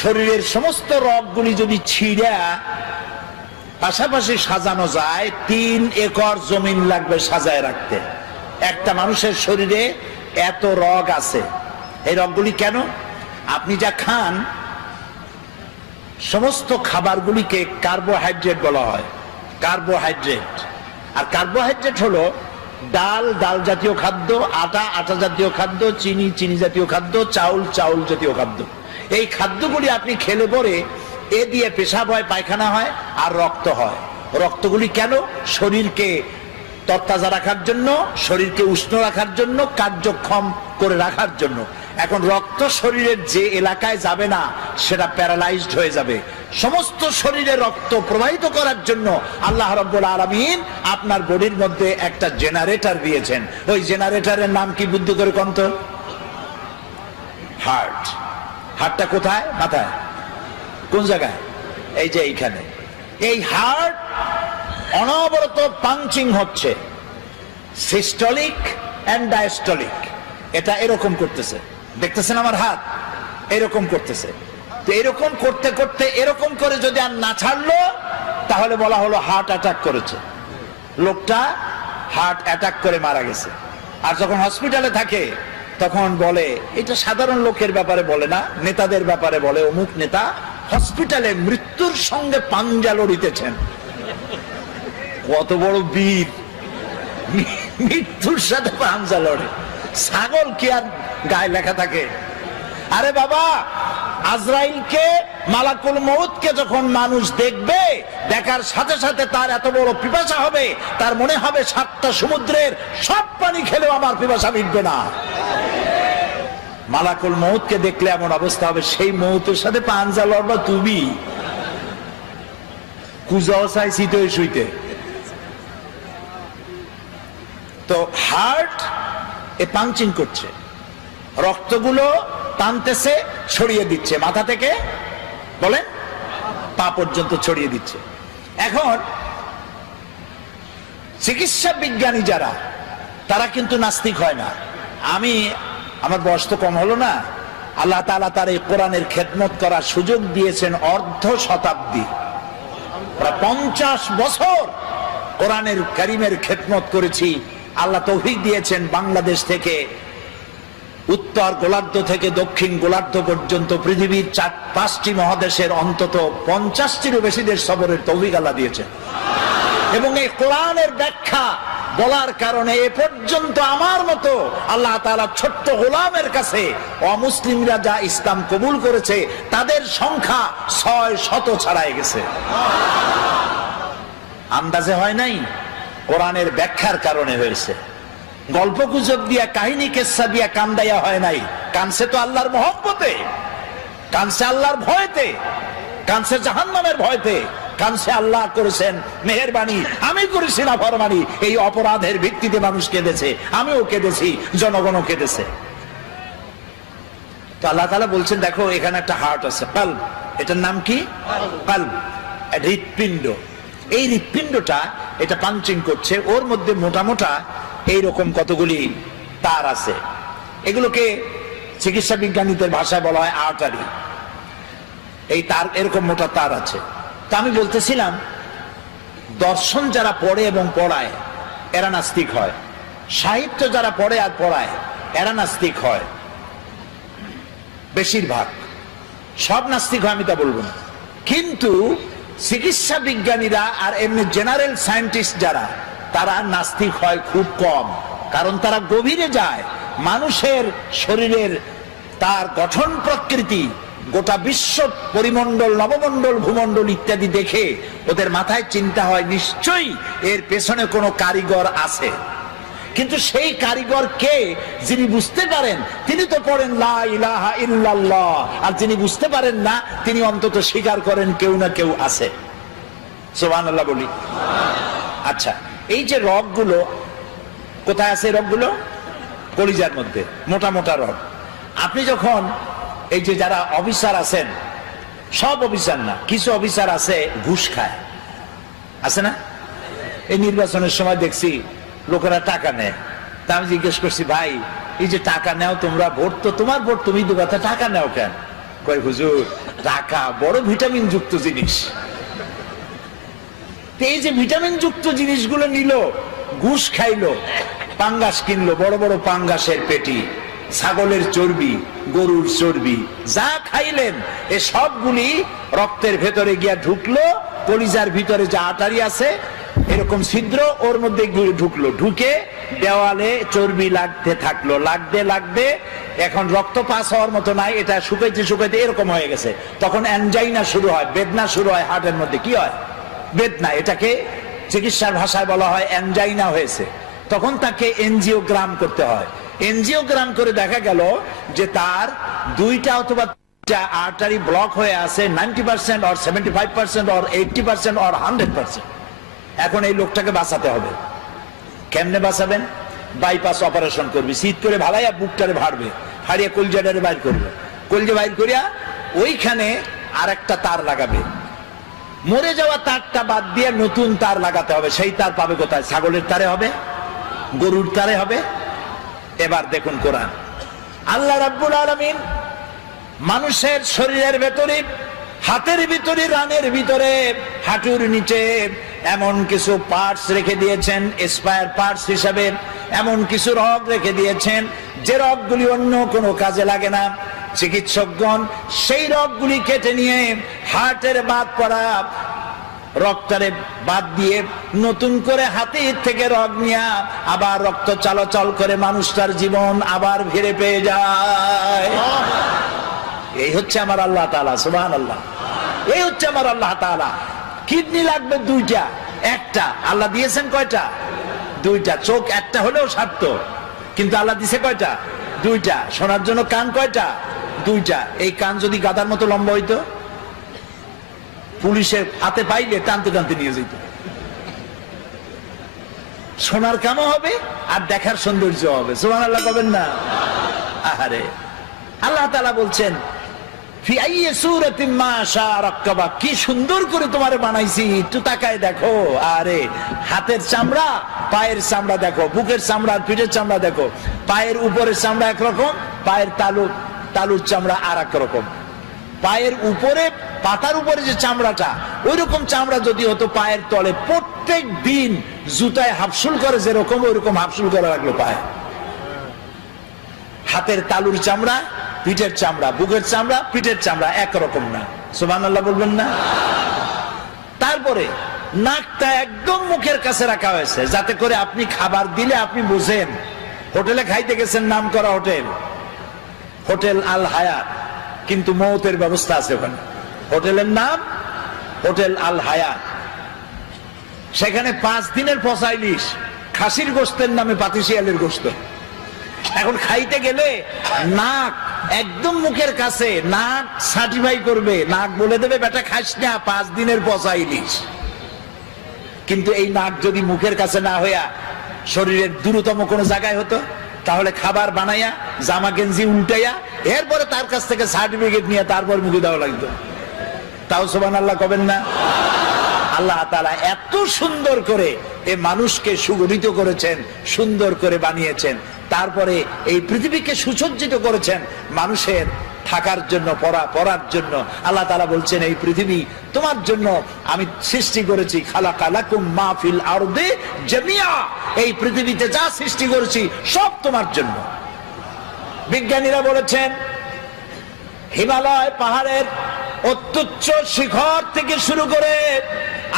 শরীরের সমস্ত রগগুলি যদি ছিঁড়া পাশাপাশি সাজানো যায়, 3 একর জমিন লাগবে সাজায় রাখতে। একটা মানুষের শরীরে এত রগ আছে। এই রগগুলি কেন? আপনি যা খান সমস্ত খাবারগুলিকে কার্বোহাইড্রেট বলা হয়, কার্বোহাইড্রেট। আর কার্বোহাইড্রেট হলো ডাল, ডাল জাতীয় খাদ্য, আটা, আটা জাতীয় খাদ্য, চিনি, চিনি জাতীয় খাদ্য, চাউল, চাউল জাতীয় খাদ্য। এই খাদ্যগুলি আপনি খেলে পরে এ দিয়ে পেশাব হয়, পায়খানা হয়, আর রক্ত হয়। রক্তগুলি কেন? শরীরকে তরতাজা রাখার জন্য, শরীরকে উষ্ণ রাখার জন্য, কার্যক্ষম করে রাখার জন্য। এখন রক্ত শরীরের যে এলাকায় যাবে না সেটা প্যারালাইজড হয়ে যাবে। সমস্ত শরীরে রক্ত প্রবাহিত করার জন্য আল্লাহ রাব্বুল আলামিন আপনার বডির মধ্যে একটা জেনারেটর দিয়েছেন। ওই জেনারেটরের নাম কি বুদ্ধি করে কোন তো? হার্ট। হার্টটা কোথায়? মাথায়। কোন জায়গায়? এই যে এইখানে। এই হার্ট অনবরত পাঞ্চিং হচ্ছে, সিস্টোলিক এন্ড ডায়াস্টোলিক। এটা এরকম করতেছে, দেখতেছেন আমার হাত এরকম করতেছে। তো এরকম করতে করতে এরকম করে যদি আর না ছাড়লো তাহলে বলা হলো হার্ট অ্যাটাক করেছে, লোকটা হার্ট অ্যাটাক করে মারা গেছে। আর যখন হসপিটালে থাকে তখন বলে, এটা সাধারণ লোকের ব্যাপারে বলে না, নেতাদের ব্যাপারে বলে, অমুক নেতা হসপিটালে মৃত্যুর সঙ্গে পাঞ্জা লড়িতেছেন। কত বড় বীর, মৃত্যুর সাথে পাঞ্জা লড়ে। ছাগল কি আর গায়ে লেখা থাকে? আরে বাবা, আজরাইলকে, মালাকুল মউতকে যখন মানুষ দেখবে, দেখার সাথে সাথে তার এত বড় পিপাসা হবে, তার মনে হবে 7টা সমুদ্রের সব পানি খেলেও আমার পিপাসা মিটবে না। মালাকুল মউতকে দেখলে এমন অবস্থা হবে, সেই মউতের সাথে পাঞ্জা লড়বা তুমি। কুজাও চাইছি তো শুইতে। তো হার্ট এ পাঞ্চিং করছে, রক্তগুলো টানতেছে, ছড়িয়ে দিচ্ছে, মাথা থেকে বলেন পা পর্যন্ত ছড়িয়ে দিচ্ছে। এখন চিকিৎসা বিজ্ঞানী যারা, তারা কিন্তু নাস্তিক হয় না। আমার বয়স তো কম হলো না, আল্লাহ তাআলা তার এই কোরআনের খেদমত করার সুযোগ দিয়েছেন অর্ধ শতাব্দী, প্রায় 50 বছর কোরআনের কারীমের খেদমত করেছি। আল্লাহ তৌফিক দিয়েছেন বাংলাদেশ থেকে উত্তর গোলার্ধ থেকে দক্ষিণ গোলার্ধ পর্যন্ত পৃথিবীর 4-5টি মহাদেশের অন্তত 50টিরও বেশি দেশ সফরের তৌফিক আল্লাহ দিয়েছেন। এবং এই কোরআনের ব্যাখ্যা বলার কারণে এ পর্যন্ত আমার মতো আল্লাহ তাআলা ছোট্ট গোলামের কাছে অমুসলিমরা যা ইসলাম কবুল করেছে, তাদের সংখ্যা 600 ছাড়াই গেছে। আন্দাজে হয় নাই, কোরআনের ব্যাখ্যার কারণে হয়েছে। গল্প গুজব দিয়া, কাহিনী কেচ্ছা দিয়া কান্দাইয়া হয় নাই। কানছে তো আল্লাহর মহব্বতে, কানছে আল্লাহর ভয়তে, কানছে জাহান্নামের ভয়তে, কানছে আল্লাহ করেছেন মেহেরবানি, আমি করেছি না ফরমানি। এই অপরাধের ভিত্তিতে মানুষ কেঁদেছে, আমিও কেঁদেছি, জনগণও কেঁদেছে। তো আল্লাহ তাআলা বলছেন, দেখো এখানে একটা হার্ট আছে, কাল্ব। এটার নাম কি? কাল্ব, হৃৎপিণ্ড। এই হৃৎপিণ্ডটা এটা পাঞ্চিং করছে, ওর মধ্যে মোটা মোটা এইরকম কতগুলি তার আছে। এগুলোকে চিকিৎসা বিজ্ঞানীদের ভাষায় বলা হয় আর্টারি। এই তার, এরকম মোটা তার আছে। তা আমি বলতেছিলাম, দর্শন যারা পড়ে এবং পড়ায় এরা নাস্তিক হয়, সাহিত্য যারা পড়ে আর পড়ায় এরা নাস্তিক হয়। বেশিরভাগ, সব নাস্তিক হয় আমি তা বলবো না, কিন্তু চিকিৎসা বিজ্ঞানীরা আর এমনি জেনারেল সায়েন্টিস্ট যারা, তারা নাস্তিক হয় খুব কম। কারণ তারা গভীরে যায়, মানুষের শরীরের তার গঠন প্রকৃতি, গোটা বিশ্ব পরিমণ্ডল, নবমণ্ডল, ভূমণ্ডল ইত্যাদি দেখে ওদের মাথায় চিন্তা হয় নিশ্চয়ই এর পেছনে কোনো কারিগর আছে। কিন্তু সেই কারিগর কে? যিনি বুঝতে পারেন তিনি তো পড়েন লা ইলাহা ইল্লাল্লাহ, আর যিনি বুঝতে পারেন না তিনি অন্তত স্বীকার করেন কেউ না কেউ আছে। সুবহানাল্লাহ বলি। আচ্ছা, এই যে রগগুলো কোথায় আছে? রগগুলো কলিজার মধ্যে, মোটা মোটা রগ। আপনি যখন এই যে যারা অফিসার আছেন, সব অফিসার না, কিছু অফিসার আছে ঘুষ খায়, আছে না? এই নির্বাচনের সময় দেখছি লোকেরা টাকা নেয়। তা আমি জিজ্ঞেস করছি, ভাই এই যে টাকা নেও তোমরা, ভোট তো তোমার ভোট তুমি দিবা, তা টাকা নেও কেন? কয় হুজুর টাকা বড় ভিটামিন যুক্ত জিনিস। এই যে ভিটামিন যুক্ত জিনিসগুলো নিল, ঘুষ খাইলো, পাঙ্গাস কিনলো, বড় বড় পাঙ্গাসের পেটি, ছাগলের চর্বি, গরুর চর্বি, যা খাইলেন এ সবগুলি রক্তের ভেতরে গিয়া ঢুকলো। কলিজার ভিতরে যা আটারি আছে এরকম ছিদ্র, ওর মধ্যে ঢুকলো, ঢুকে দেওয়ালে চর্বি লাগতে থাকলো, লাগতে লাগতে এখন রক্ত পাস হওয়ার মতো নাই, এটা শুকাইতে শুকাইতে এরকম হয়ে গেছে। তখন অ্যানজাইনা শুরু হয়, বেদনা শুরু হয় হার্টের মধ্যে। কি হয়? বেদনা। এটাকে চিকিৎসার ভাষায় বলা হয় অ্যানজাইনা হয়েছে। তখন তাকে এনজিওগ্রাম করতে হয়। এনজিওগ্রাম করে দেখা গেল যে তার 2টা অথবা 3টা আর্টারি ব্লক হয়ে আছে, 90% or 75% or 80% or 100%। এখন এই লোকটাকে বাঁচাতে হবে। কেমনে বাঁচাবেন? বাইপাস অপারেশন করবি, শীত করে ভালাইয়া বুকটারে ভাড়বে, হারিয়ে কলজাটারে বাইর করবে, কলজা বাইর করিয়া ওইখানে আর একটা তার লাগাবে। মরে যাওয়া তারটা বাদ দিয়ে নতুন তার লাগাতে হবে। সেই তার পাবে কোথায়? ছাগলের তারে হবে, গরুর তারে হবে। এবার দেখুন কোরআন, আল্লাহ রাব্বুল আলামিন মানুষের শরীরের ভেতরে, হাতের ভিতরে, রানের ভিতরে, হাঁটুর নিচে এমন কিছু পার্টস রেখে দিয়েছেন, স্পায়ার পার্টস হিসাবে এমন কিছু রগ রেখে দিয়েছেন যে রগগুলি অন্য কোনো কাজে লাগে না। চিকিৎসকগণ সেই রগগুলি কেটে নিয়ে হার্টের বাদ পড়া রক্তরে বাদ দিয়ে নতুন করে হাতের থেকে রগ নিয়ে আবার রক্ত চলাচল করে মানুষটার জীবন আবার ফিরে পেয়ে যায়। এই হচ্ছে আমার আল্লাহ তাআলা, সুবহানাল্লাহ। এই হচ্ছে আমার আল্লাহ তাআলা। কিডনি লাগবে দুইটা, একটা আল্লাহ দিয়েছেন কয়টা? দুইটা। চোখ একটা হলেও সারত, কিন্তু আল্লাহ দিছে কয়টা? দুইটা। শোনার জন্য কান কয়টা? দুইটা। এই কান যদি গাধার মতো লম্বা হইতো, পুলিশের হাতে পাইলে টানতে টানতে নিয়ে যেত। শোনার কামও হবে আর দেখার সৌন্দর্য হবে। সুবহানাল্লাহ কবেন না? আহারে, আল্লাহ তাআলা বলছেন ফি আইয়ি সূরাতিন মা শাআ রাক্কাবা, কি সুন্দর করে তোমারে বানাইছি, একটু তাকায় দেখো। আরে হাতের চামড়া, পায়ের চামড়া দেখো, বুকের চামড়া আর পিঠের চামড়া দেখো। পায়ের উপরের চামড়া একরকম, পায়ের তালুর চামড়া আর এক রকম। পায়ের উপরে, পাতার উপরে যে চামড়াটা, ওই রকম চামড়া যদি হতো পায়ের তলে, প্রত্যেক দিন জুতায় হাফসুল করে যেরকম, ওইরকম হাফসুল করা লাগলো পায়ে। হাতের তালুর চামড়া, পিঠের চামড়া, বুকের চামড়া, পিঠের চামড়া একরকম না। সুবহানাল্লাহ বলবেন না? তারপরে নাকটা একদম মুখের কাছে রাখা হয়েছে, যাতে করে আপনি খাবার দিলে আপনি বুঝেন। হোটেলে খাইতে গেছেন, নাম করা হোটেল, হোটেল আল হায়াত, কিন্তু মৌতের ব্যবস্থা আছে ওখানে। হোটেলের নাম হোটেল আল হায়াত। সেখানে 5 দিনের পচা ইলিশ, খাসির গোশতের নামে পাতিশিয়ালের গোশত। এখন খাইতে গেলে নাক একদম মুখের কাছে, নাক সার্টিফাই করবে, নাক বলে দেবে বেটা খাস না, 5 দিনের পচা ইলিশ। কিন্তু এই নাক যদি মুখের কাছে না হইয়া শরীরের দূরতম কোনো জায়গায় হতো, তাহলে খাবার বানাইয়া জামা গেঞ্জি উল্টাইয়া এরপরে তার কাছ থেকে সার্টিফিকেট নিয়ে তারপর মুখে দেওয়া লাগতো। তাও সুবহানাল্লাহ কবেন না? আল্লাহ তাআলা এত সুন্দর করে এই মানুষকে সুগঠিত করেছেন, সুন্দর করে বানিয়েছেন, তারপরে এই পৃথিবীকে সুসজ্জিত করেছেন মানুষের থাকার জন্য, পড়ার জন্য। আল্লাহ তাআলা বলছেন এই পৃথিবী তোমার জন্য আমি সৃষ্টি করেছি, খালাকা লাকুম মা ফিল আরদি জামিয়া, এই পৃথিবীতে যা সৃষ্টি করেছি সব তোমার জন্য। বিজ্ঞানীরা বলেছেন হিমালয় পাহাড়ের অত্যুচ্চ শিখর থেকে শুরু করে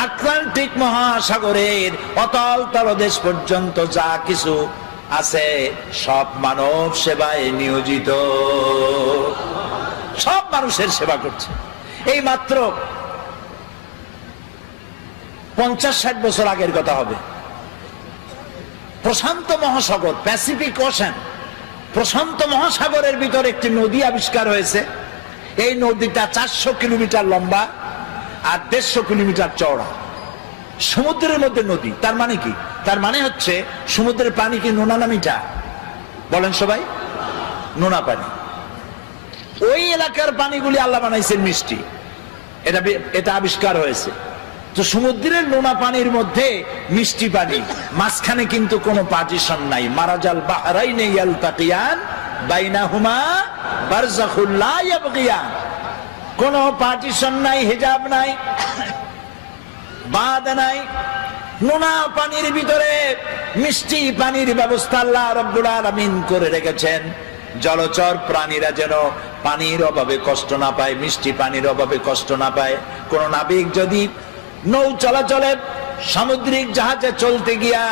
আটলান্টিক মহাসাগরের অতল তলদেশ পর্যন্ত যা কিছু আছে সব মানব সেবায় নিয়োজিত, সব মানুষের সেবা করছে। এই মাত্র 50-60 বছর আগের কথা হবে। প্রশান্ত মহাসাগর, প্যাসিফিক ওশান, প্রশান্ত মহাসাগরের ভিতরে একটি নদী আবিষ্কার হয়েছে। এই নদীটা 400 কিলোমিটার লম্বা আর 150 কিলোমিটার চওড়া। সমুদ্রের মধ্যে নদী, তার মানে কি? তার মানে হচ্ছে সমুদ্রের পানি কি নোনা না মিঠা? বলেন সবাই, নোনা পানি। ওই এলাকার পানিগুলি আল্লাহ বানাইছেন মিষ্টি, এটা আবিষ্কার হয়েছে। তো সমুদ্রের নোনা পানির মধ্যে মিষ্টি পানি, মাঝখানে কিন্তু কোনো পার্টিশন নাই। মারাজাল বাহরাইনে ইয়ালতাকিয়ান বাইনাহুমা বারযাখুল লা ইয়াবগিয়ান, কোনো পার্টিশন নাই, হিজাব নাই, বাধা নাই। নোনা পানির ভিতরে মিষ্টি পানির ব্যবস্থা আল্লাহ রাব্বুল আলামিন করে রেখেছেন। জলচর প্রাণীরা যেন পানির অভাবে কষ্ট না পায়, মিষ্টি পানির অভাবে কষ্ট না পায়। কোন নাবিক যদি নৌ চলাচলে সামুদ্রিক জাহাজে চলতে গিয়া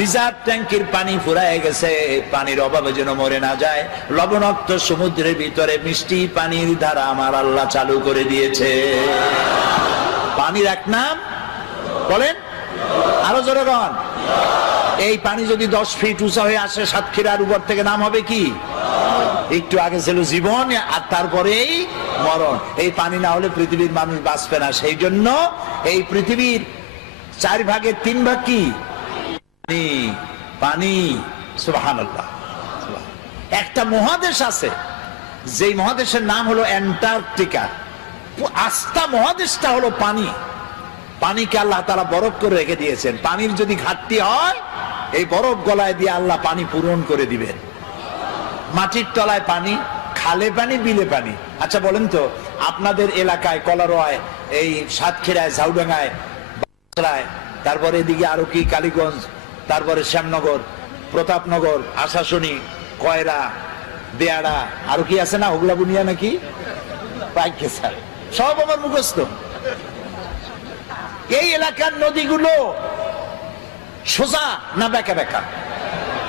রিজার্ভ ট্যাঙ্কির পানি ফুরায় গেছে, পানির অভাবে যেন মরে না যায়। লবণাক্ত সমুদ্রের ভিতরে মিষ্টি পানির ধারা আমার আল্লাহ চালু করে দিয়েছে। পানির এক নাম বলেন, আরো জোরে বলেন। এই পানি যদি 10 ফিট উঁচা হয়ে আসে সাতক্ষীরার উপর থেকে, নাম হবে কি? একটু আগে ছিল জীবন আর তারপরেই মরণ। এই পানি না হলে পৃথিবীর মানুষ বাঁচবে না। সেই জন্য এই পৃথিবীর 4 ভাগের 3 ভাগ কি? পানি। সুবহানাল্লাহ। একটা মহাদেশ আছে, যেই মহাদেশের নাম হলো অ্যান্টার্কটিকা। আস্থা মহাদেশটা হলো পানি। পানিকে আল্লাহ তাআলা বরফ করে রেখে দিয়েছেন। পানির যদি ঘাটতি হয়, এই বরফ গলায় দিয়ে আল্লাহ পানি পূরণ করে দিবেন। মাটির তলায় পানি, খালে পানি, বিলে পানি। আচ্ছা বলেন তো, আপনাদের এলাকায় কলারোয়ায়, এই সাতক্ষীরায়, ঝাউডাঙ্গায়, তারপরে এদিকে আরো কি কালীগঞ্জ, তারপরে শ্যামনগর, প্রতাপনগর, আশাশুনি, কয়রা, বেয়াড়া, আরো কি আছে না, ওগুলা বুনিয়া নাকি, সব আমার মুখস্থ। এই এলাকার নদীগুলো সোজা না বেঁকা বেঁকা?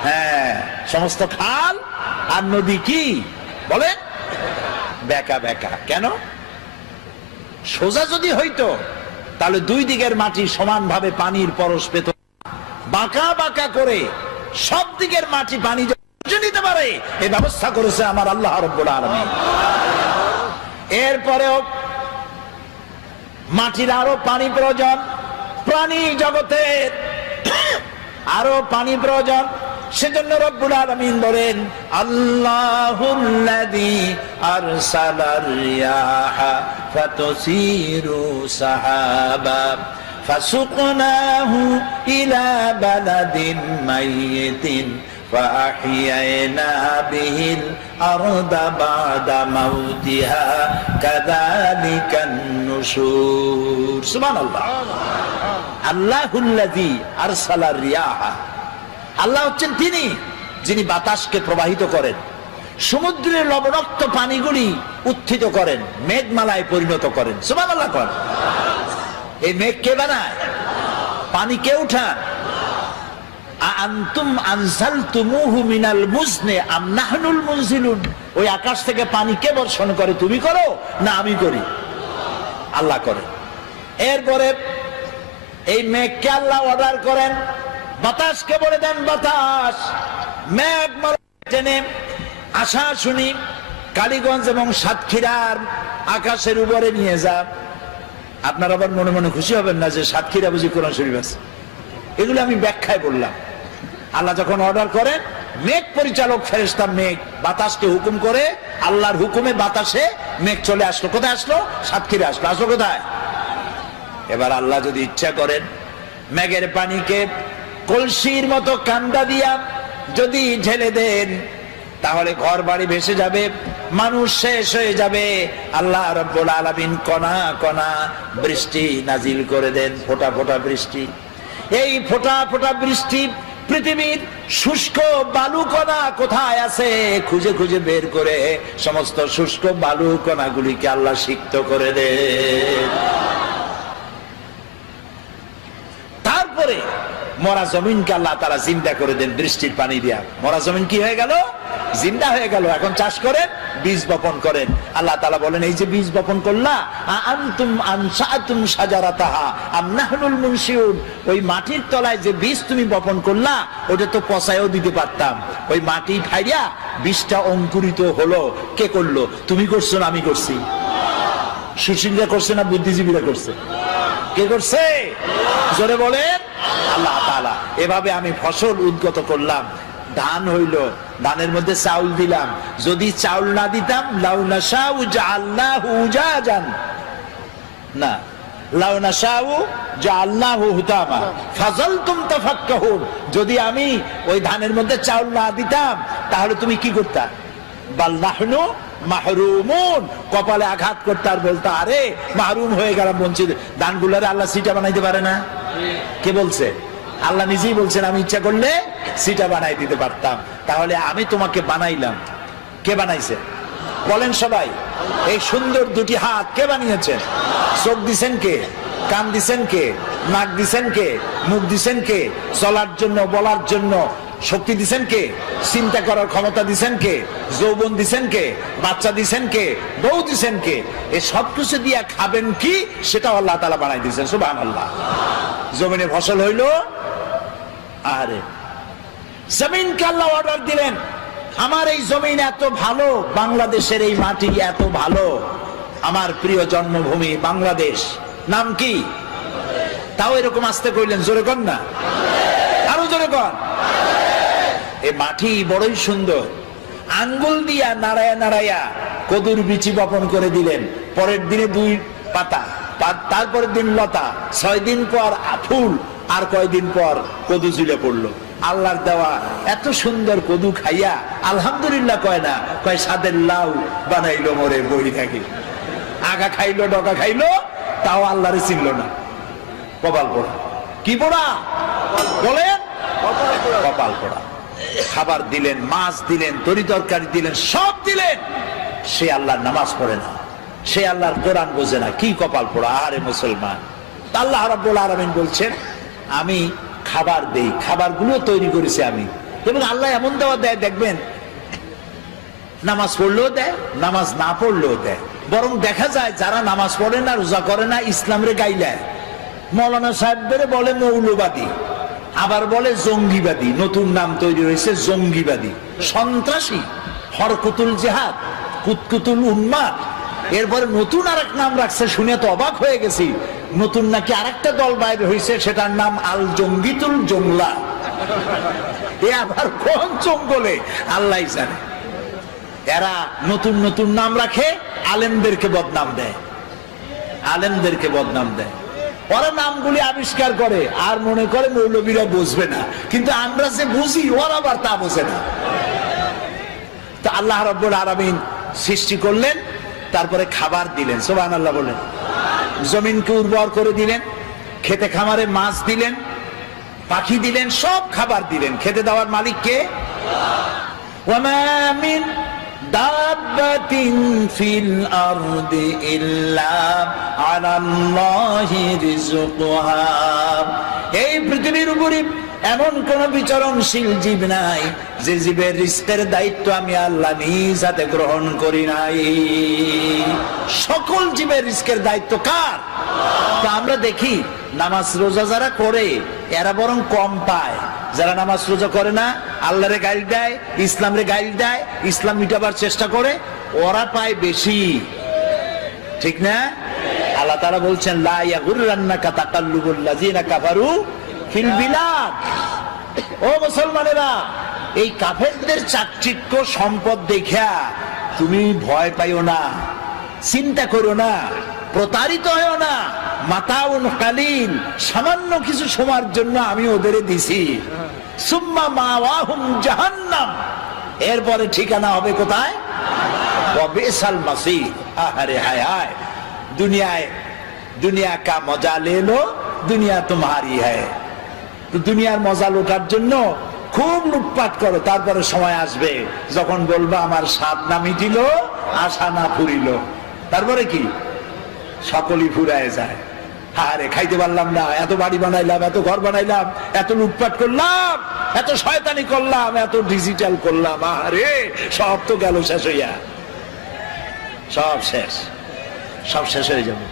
হ্যাঁ, সমস্ত খাল আর নদী কি বলেন? বেঁকা বেঁকা। কেন? সোজা যদি হইতো তাহলে দুই দিকের মাটি সমানভাবে পানির পরশ পেত। বাঁকা বাঁকা করে সব দিকের মাটি পানি নিতে পারে এই ব্যবস্থা করেছে আমার আল্লাহ রাব্বুল আলামিন। এরপরেও মাটির আরো পানি প্রয়োজন, প্রাণী জগতের আরো পানি প্রয়োজন। সেজন্য রব্বুল আলামিন বলেন, আল্লাহুল্লাযী আরসালার রিয়াহা ফাতুসিরু সাহাবা ফাসুকনাহু ইলা বালাদিন মাইয়িতিন فأحيينا به الأرض بعد موتها كذلك النشور سبحان الله الله الذي أرسل الرياح আল্লাহ হচ্ছেন তিনি যিনি বাতাসকে প্রবাহিত করেন, সমুদ্রের লবণাক্ত পানিগুলি উত্থিত করেন, মেঘমালায় পরিণত করেন। সুবহানাল্লাহ। এই মেঘ কে বানায়? পানি কে উঠান? আনতুম আনজালতুমুহু মিনাল মুজনি আম নাহনুল মুনজিলুন। ওই আকাশ থেকে পানি কে বর্ষণ করে? তুমি করো না আমি করি? আল্লাহ করে। এরপরে এই মেঘকে আল্লাহ অর্ডার করেন, বাতাসকে বলে দেন বাতাস মেঘ টেনে আশা শুনি কালীগঞ্জ এবং সাতক্ষীরার আকাশের উপরে নিয়ে যা। আপনারা আবার মনে মনে খুশি হবেন না যে সাতক্ষীরা বুঝি কোরআন শরীফ আছে। এগুলো আমি ব্যাখ্যায় বললাম। আল্লাহ যখন অর্ডার করেন, মেঘ পরিচালক ফেরেশতা মেঘ বাতাসকে হুকুম করে, আল্লাহর হুকুমে বাতাসে মেঘ চলে আসলো। কোথায় আসলো? সাতক্ষীরা আসলো। আসলো কোথায়? এবার আল্লাহ যদি ইচ্ছা করেন, মেঘের পানিকে কলসির মতো কান্দা দিয়া যদি ঢেলে দেন, তাহলে ঘর বাড়ি ভেসে যাবে, মানুষ শেষ হয়ে যাবে। আল্লাহ রাব্বুল আলামিন কণা কণা বৃষ্টি নাজিল করে দেন, ফোঁটা ফোঁটা বৃষ্টি। এই ফোঁটা ফোঁটা বৃষ্টি পৃথিবীর শুষ্ক বালু কণা কোথায় আছে খুঁজে খুঁজে বের করে সমস্ত শুষ্ক বালু কণাগুলিকে আল্লাহ সিক্ত করে দেন। তারপরে মরা জমিনকে আল্লাহ তাআলা জিন্দা করে দেন বৃষ্টির পানি দিয়া। মরা জমিন কি হয়ে গেল? জিন্দা হয়ে গেল। এখন চাষ করেন, বীজ বপন করেন। আল্লাহ তাআলা বলেন, এই যে বীজ বপন করলা, আনতুম আনশাতুম শাজারাতাহা আম নাহনুল মুনশিউন। ওই মাটির তলায় যে বীজ তুমি বপন করলা, ওটা তো পচায়ও দিতে পারতাম। ওই মাটি ফাইয়া বীজটা অঙ্কুরিত হলো। কে করলো? তুমি করছো না আমি করছি? সুশীলরা করছে না বুদ্ধিজীবীরা করছে? কে করছে? জোরে বলেন, আল্লাহ তাআলা। এভাবে আমি ফসল উদ্গত করলাম, ধান হইল, ধানের মধ্যে চাউল দিলাম। যদি চাউল না দিতাম, লাউ নাশাউ জাআলনাহু উজাজান, না লাউ নাশাউ জাআলনাহু হুতামা ফাযালতুম তাফাক্কাহুন। যদি আমি ওই ধানের মধ্যে চাউল না দিতাম, তাহলে তুমি কি করতা? বাল নাহনু মাহরুমুন, কপালে আঘাত করতে আর বলতো, আরে মাহরুম হয়ে গেলাম, বঞ্চিত। ধানগুলারে আল্লাহ সিটা বানাইতে পারে না? কে বলছে? আল্লাহ নিজেই বলছেন, আমি ইচ্ছা করলে সিটা বানাই দিতে পারতাম। তাহলে আমি তোমাকে বানাইলাম, কে বানাইছে? বলেন সবাই। এই সুন্দর দুটি হাত কে বানিয়েছেন? চোখ দিছেন কে? কান দিছেন কে? নাক দিছেন কে? মুখ দিছেন কে? চলার জন্য, বলার জন্য শক্তি দিছেন কে? চিন্তা করার ক্ষমতা দিছেন কে? যৌবন দিছেন কে? বাচ্চা দিছেন কে? বউ দিছেন কে? এই সব কিছু দিয়া খাবেন কি, সেটা আল্লাহ তাআলা বানাই দিয়েছেন। সুবহানাল্লাহ। জমিনে ফসল হইল, আরে জমিনকে আল্লাহ অর্ডার দিলেন, আমার এই জমিন এত ভালো, বাংলাদেশের এই মাটি এত ভালো, আমার প্রিয় জন্মভূমি বাংলাদেশ। নাম কি? তাও এরকম আসতে কইলেন, জোরে কর না, আরো জোরে কর। এই মাটি বড়ই সুন্দর। আঙ্গুল দিয়া নাড়ায়া নাড়ায়া কদুর বিচি বপন করে দিলেন। পরের দিনে 2 পাতা, তারপরের দিন লতা, 6 দিন পর ফুল, আর কয়দিন পর কদু ঝুলে পড়লো। আল্লাহর দেওয়া এত সুন্দর কদু খাইয়া আলহামদুলিল্লাহ কয় না, কয় সাদের লাউ বানাইলো মোরে বই থাকি। আগা খাইলো, ডকা খাইলো, তাও আল্লাহরে চিনল না। কপাল পোড়া। কি পোড়া বলেন? কপাল পোড়া। খাবার দিলেন, মাছ দিলেন, তরি তরকারি দিলেন, সব দিলেন, সে আল্লাহর নামাজ পড়ে না, সে আল্লাহর কোরআন বোঝে না। কি কপাল পোড়া! আরে মুসলমান, আল্লাহ রাব্বুল আলামিন বলছেন আমি খাবার দেই, খাবারগুলো তৈরি করেছি আমি। এবং আল্লাহ এমন দেওয়া দেয় দেখবেন, নামাজ পড়লেও দেয়, নামাজ না পড়লেও দেয়। বরং দেখা যায় যারা নামাজ পড়ে না, রোজা করে না, ইসলামরে গাইলায়। মৌলানা সাহেবদের বলে মৌলবাদী, আবার বলে জঙ্গিবাদী। নতুন নাম তৈরি হয়েছে জঙ্গিবাদী, সন্ত্রাসী, হরকতুল জিহাদ, কুতকুতুল উন্মাদ। এরপরে নতুন আরেক নাম রাখছে, শুনে তো অবাক হয়ে গেছি। নতুন নাকি আরেকটা দল বাইরে হয়েছে, সেটার নাম আল জঙ্গিতুল জংলা। এ আবার কোন জঙ্গলে আল্লাহ জানে। এরা নতুন নতুন নাম রাখে, আলেমদেরকে বদনাম দেয়, আলেমদেরকে বদনাম দেয়। ওরা নামগুলি আবিষ্কার করে আর মনে করে মৌলবীরা বুঝবে না, কিন্তু আমরা যে বুঝি ওরা আবার তা বোঝে না। তো আল্লাহ রাব্বুল আলামিন সৃষ্টি করলেন, তারপরে খাবার দিলেন, সুবহানাল্লাহ বলেন। জমিনকে উর্বর করে দিলেন, খেতে খামারে মাছ দিলেন, পাখি দিলেন, সব খাবার দিলেন। খেতে দেওয়ার মালিক কে? ওয়ামা মিন দাব্বাতিন ফিল আরদি ইল্লা আলাল্লাহি রিজকুহা। এই পৃথিবীর উপরে এমন কোন বিচরণশীল জীব নাই যে জীবের রিজকের দায়িত্ব আমি আল্লাহ নিজ হাতে গ্রহণ করি নাই। সকল জীবের রিজকের দায়িত্ব কার? তো আমরা দেখি নামাজ রোজা যারা করে এরা বরং কম পায়। যারা নামাজ রোজা করে না, আল্লাহরে গাইল দেয়, ইসলামরে গাইল দেয়, ইসলাম মিটাবার চেষ্টা করে, ওরা পায় বেশি। ঠিক না? আল্লাহ তাআলা বলছেন লা ইয়াগুররান্নাকা তাকাল্লুবুল লাযিনা কাফারু ফিল বিলাদ। ও মুসলমানেরা, এই কাফেরদের চাকচিক্য সম্পদ দেখা তুমি ভয় পাইও না, চিন্তা করো না, প্রতারিত হও না। মাতাউন কালিল, সামান্য কিছু সময়ের জন্য আমি ওদের দিছি। সুম্মা মাওয়াহুম জাহান্নাম, এরপরে ঠিকানা হবে কোথায়? ওয়াবিসাল মাসির। আহারে হায় হায়, দুনিয়া কা মজা লে লো, দুনিয়া তোমারি হ্যায়। তো দুনিয়ার মজা লোটার জন্য খুব লুটপাট করো, তারপরে সময় আসবে যখন বলবা আমার স্বাদ না মিটিল, আশা না ফুরিল। তারপরে কি? সকলই ফুরায় যায়। আরে খাইতে পারলাম না, এত বাড়ি বানাইলাম, এত ঘর বানাইলাম, এত লুটপাট করলাম, এত শয়তানি করলাম, এত ডিজিটাল করলাম, আরে সব তো গেল শেষ হইয়া। সব শেষ, সব শেষ হয়ে যাবে।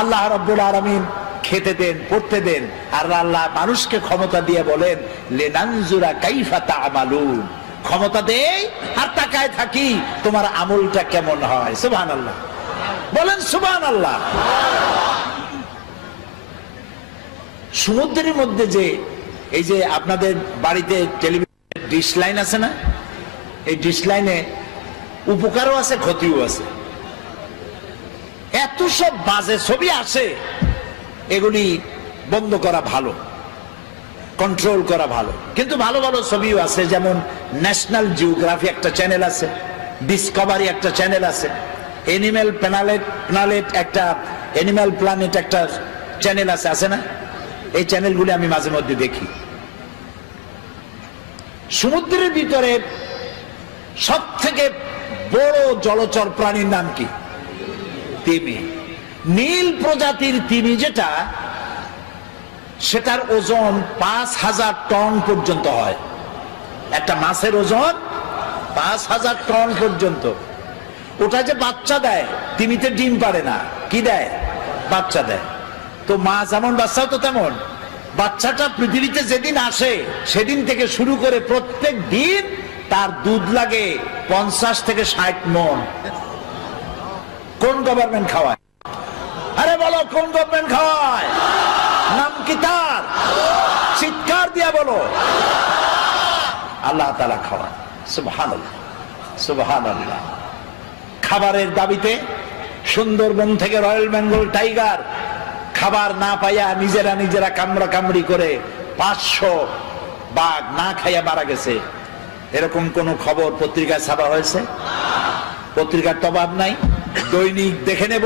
আল্লাহ রাব্বুল আলামিন খেতে দেন, পড়তে দেন, আর আল্লাহ মানুষকে ক্ষমতা দিয়ে বলেন লিনানজুরা কাইফা তা'মালুন। ক্ষমতা দেই আর তাকায় থাকি তোমার আমলটা কেমন হয়। সুবহানাল্লাহ বলেন, সুবহানাল্লাহ। সমুদ্রের মধ্যে যে এই যে আপনাদের বাড়িতে টেলিভিশন ডিশ লাইন আছে না, এই ডিশ লাইনে উপকারও আছে, ক্ষতিও আছে। এত সব বাজে ছবি আসে, এগুলি বন্ধ করা ভালো, কন্ট্রোল করা ভালো। কিন্তু ভালো ভালো ছবিও আছে, যেমন ন্যাশনাল জিওগ্রাফি একটা চ্যানেল আছে, ডিসকভারি একটা চ্যানেল আছে, এনিম্যাল প্ল্যানেট একটা, এনিম্যাল প্ল্যানেট একটা চ্যানেল আছে, আছে না? এই চ্যানেলগুলি আমি মাঝে মধ্যে দেখি। সমুদ্রের ভিতরে সব থেকে বড় জলচর প্রাণীর নাম কি? তিমি। নীল প্রজাতির তিমি যেটা, সেটার ওজন ৫,০০০ টন পর্যন্ত হয়। একটা মাছের ওজন ৫,০০০ টন পর্যন্ত। ওটা যে বাচ্চা দেয়, তিমিতে ডিম পারে না, কি দেয়? বাচ্চা দেয়। তো মা যেমন বাচ্চাও তো তেমন। বাচ্চাটা পৃথিবীতে যেদিন আসে সেদিন থেকে শুরু করে প্রত্যেক দিন তার দুধ লাগে ৫০ থেকে ৬০ মণ। কোন গভর্নমেন্ট খাওয়ায়? আরে বলো, কোন গভর্নমেন্ট খাওয়ায়? নাম কি তার? চিৎকার দিয়া বলো। আল্লাহ তাআলা খাওয়ায়। সুবহানাল্লাহ, সুবহানাল্লাহ। খাবারের দাবিতে সুন্দরবন থেকে রয়্যাল বেঙ্গল টাইগার খাবার না পাইয়া নিজেরা কামড়া কামড়ি করে ৫০০ বাঘ না খাইয়া মারা গেছে। এরকম কোন খবর পত্রিকায় ছাপা হয়েছে? পত্রিকার তো অভাব নাই। দৈনিক দেখে নেব,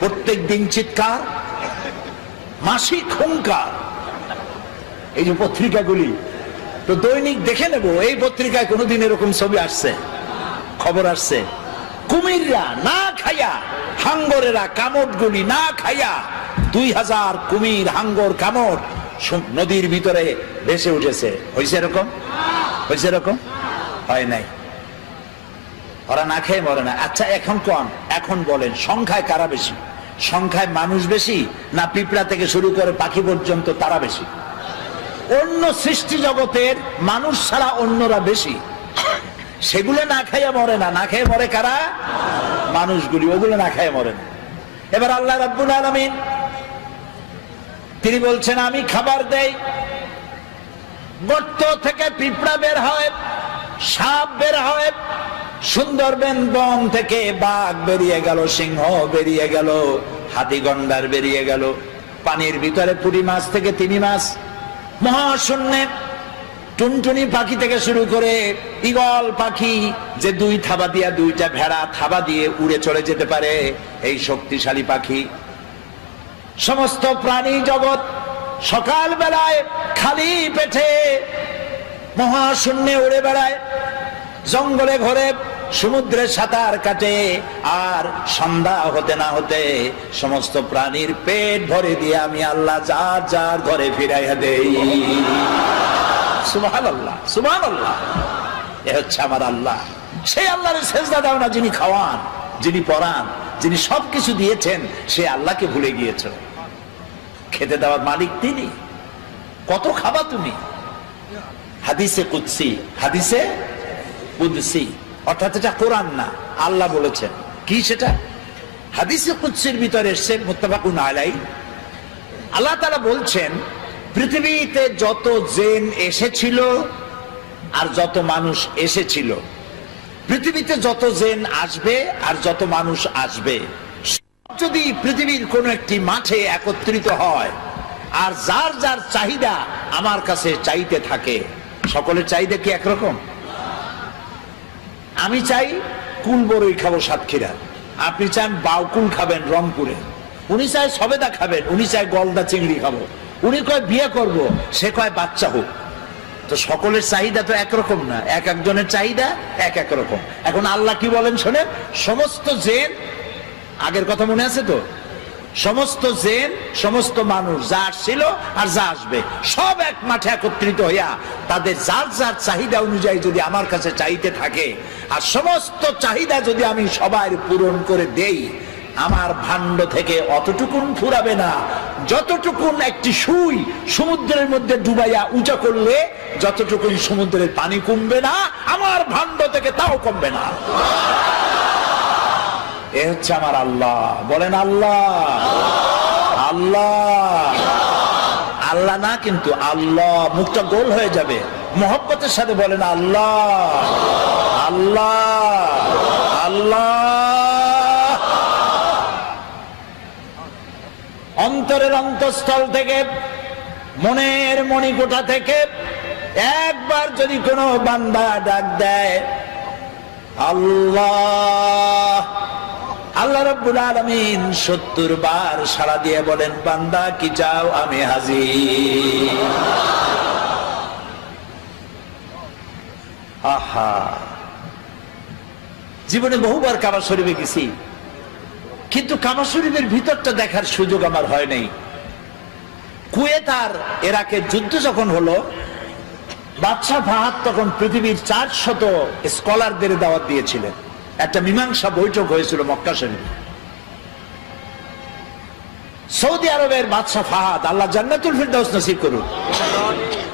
প্রত্যেক দিন চিৎকার, মাসিক হুঙ্কার। এই যে পত্রিকাগুলি, তো দৈনিক দেখে নেব এই পত্রিকায় কোনোদিন এরকম ছবি আসছে, খবর আসছে? কুমিররা না খাইয়া, হাঙ্গরেরা, কামড়গুলি না খাইয়া 2000 কুমির, হাঙ্গর, কামড় নদীর ভিতরে ভেসে উঠেছে। হয়েছে এরকম? হয়েছে এরকম? হয় নাই। ওরা না খেয়ে মরে না। আচ্ছা এখন বলেন, সংখ্যায় কারা বেশি? সংখ্যায় মানুষ বেশি না পিঁপড়া থেকে শুরু করে পাখি পর্যন্ত তারা বেশি? অন্য সৃষ্টি জগতের মানুষ ছাড়া অন্যরা বেশি। সেগুলো না খাইয়া মরে না। না খেয়ে মরে কারা? মানুষগুলি। ওগুলো না খেয়ে মরে না। এবার আল্লাহ রাব্বুল আলামিন তিনি বলছেন, আমি খাবার দেই, গর্ত থেকে পিঁপড়া বের হয়, সাপ বের হয়, সুন্দরবন বন থেকে বাঘ বেরিয়ে গেল, সিংহ বেরিয়ে গেল, হাতি গন্ডার বেরিয়ে গেল, পানির ভিতরে পুঁটি মাছ থেকে তিমি মাছ, মহাশূন্যে টুনটুনি পাখি থেকে শুরু করে ঈগল পাখি যে 2 থাবা দিয়া 2টা ভেড়া থাবা দিয়ে উড়ে চলে যেতে পারে, এই শক্তিশালী পাখি, সমস্ত প্রাণী জগৎ সকাল বেলায় খালি পেটে মহাশূন্যে উড়ে বেড়ায়, জঙ্গলে ঘরে সমুদ্রে সাঁতার কাটে, আর সন্ধ্যা হতে না হতে সমস্ত প্রাণীর পেট ভরে দিয়ে আমি আল্লাহ যার যার ঘরে ফিরাইয়া দেই। সুবহানাল্লাহ, সুবহানাল্লাহ। এ হচ্ছে আমার আল্লাহ। সেই আল্লাহর সেজদা দাও না, যিনি খাওয়ান, যিনি পরান, যিনি সবকিছু দিয়েছেন, সে আল্লাহকে ভুলে গিয়েছ। খেতে দেওয়ার মালিক তিনি। কত খাবা তুমি? হাদিসে কুদসি, হাদিসে কুদসি, অর্থাৎ এটা কোরআন না, আল্লাহ বলেছেন। কি সেটা? হাদিসে কুদসির ভিতরে এসেছে, মুত্তাফাকুন আলাইহি, আল্লাহ তাআলা বলছেন, পৃথিবীতে যত জিন এসেছিল আর যত মানুষ এসেছিল, পৃথিবীতে যত জিন আসবে আর যত মানুষ আসবে, যদি পৃথিবীর কোন একটি মাঠে একত্রিত হয় আর যার যার চাহিদা আমার কাছে চাইতে থাকে, সকলের চাহিদা কি একরকম? আমি চাই কুল বড়ই খাবো সাতক্ষীরা, আপনি চান বাউকুল খাবেন রংপুরে, উনি চায় সবেদা খাবেন, উনি চায় গলদা চিংড়ি খাবো, উনি কয় বিয়ে করব, সে কয় বাচ্চা হোক। তো সকলের চাহিদা তো একরকম না, এক একজনের চাহিদা এক এক রকম। এখন আল্লাহ কি বলেন শোনেন, সমস্ত জিন, আগের কথা মনে আছে তো, সমস্ত জিন, সমস্ত মানুষ যা আসছিল আর যা আসবে সব এক মাঠে একত্রিত হইয়া তাদের যার যার চাহিদা অনুযায়ী যদি আমার কাছে চাইতে থাকে, আর সমস্ত চাহিদা যদি আমি সবার পূরণ করে দেই, আমার ভাণ্ড থেকে অতটুকুন ফুরাবে না যতটুকুন একটি সুই সমুদ্রের মধ্যে ডুবাইয়া উঁচা করলে যতটুকুন সমুদ্রের পানি কমবে না, আমার ভাণ্ড থেকে তাও কমবে না। এ হচ্ছে আমার আল্লাহ। বলেন আল্লাহ, আল্লাহ, আল্লাহ না কিন্তু আল্লাহ, মুখটা গোল হয়ে যাবে, মহব্বতের সাথে বলেন আল্লাহ, আল্লাহ, আল্লাহ। অন্তরের অন্তঃস্থল থেকে, মনের মণিকোঠা থেকে একবার যদি কোনো বান্দা ডাক দেয় আল্লাহ, আল্লাহ রাব্বুল আলামিন 70 বার সাড়া দিয়ে বলেন, বান্দা কি চাও, আমি হাজির। আহা, জীবনে বহুবার কাবা শরীফে গেছি, কিন্তু কাবা শরীফের ভিতরটা দেখার সুযোগ আমার হয় নাই। কুয়েত আর ইরাকের যুদ্ধ যখন হলো, বাদশাহ ফাহাদ তখন পৃথিবীর 400 স্কলারদের দাওয়াত দিয়েছিলেন। একটা মীমাংসা বৈঠক হয়েছিল মক্কা শরীফে। সৌদি আরবের বাদশাহ ফাহাদ, আল্লাহ জান্নাতুল ফিরদাউস নসিব করুন,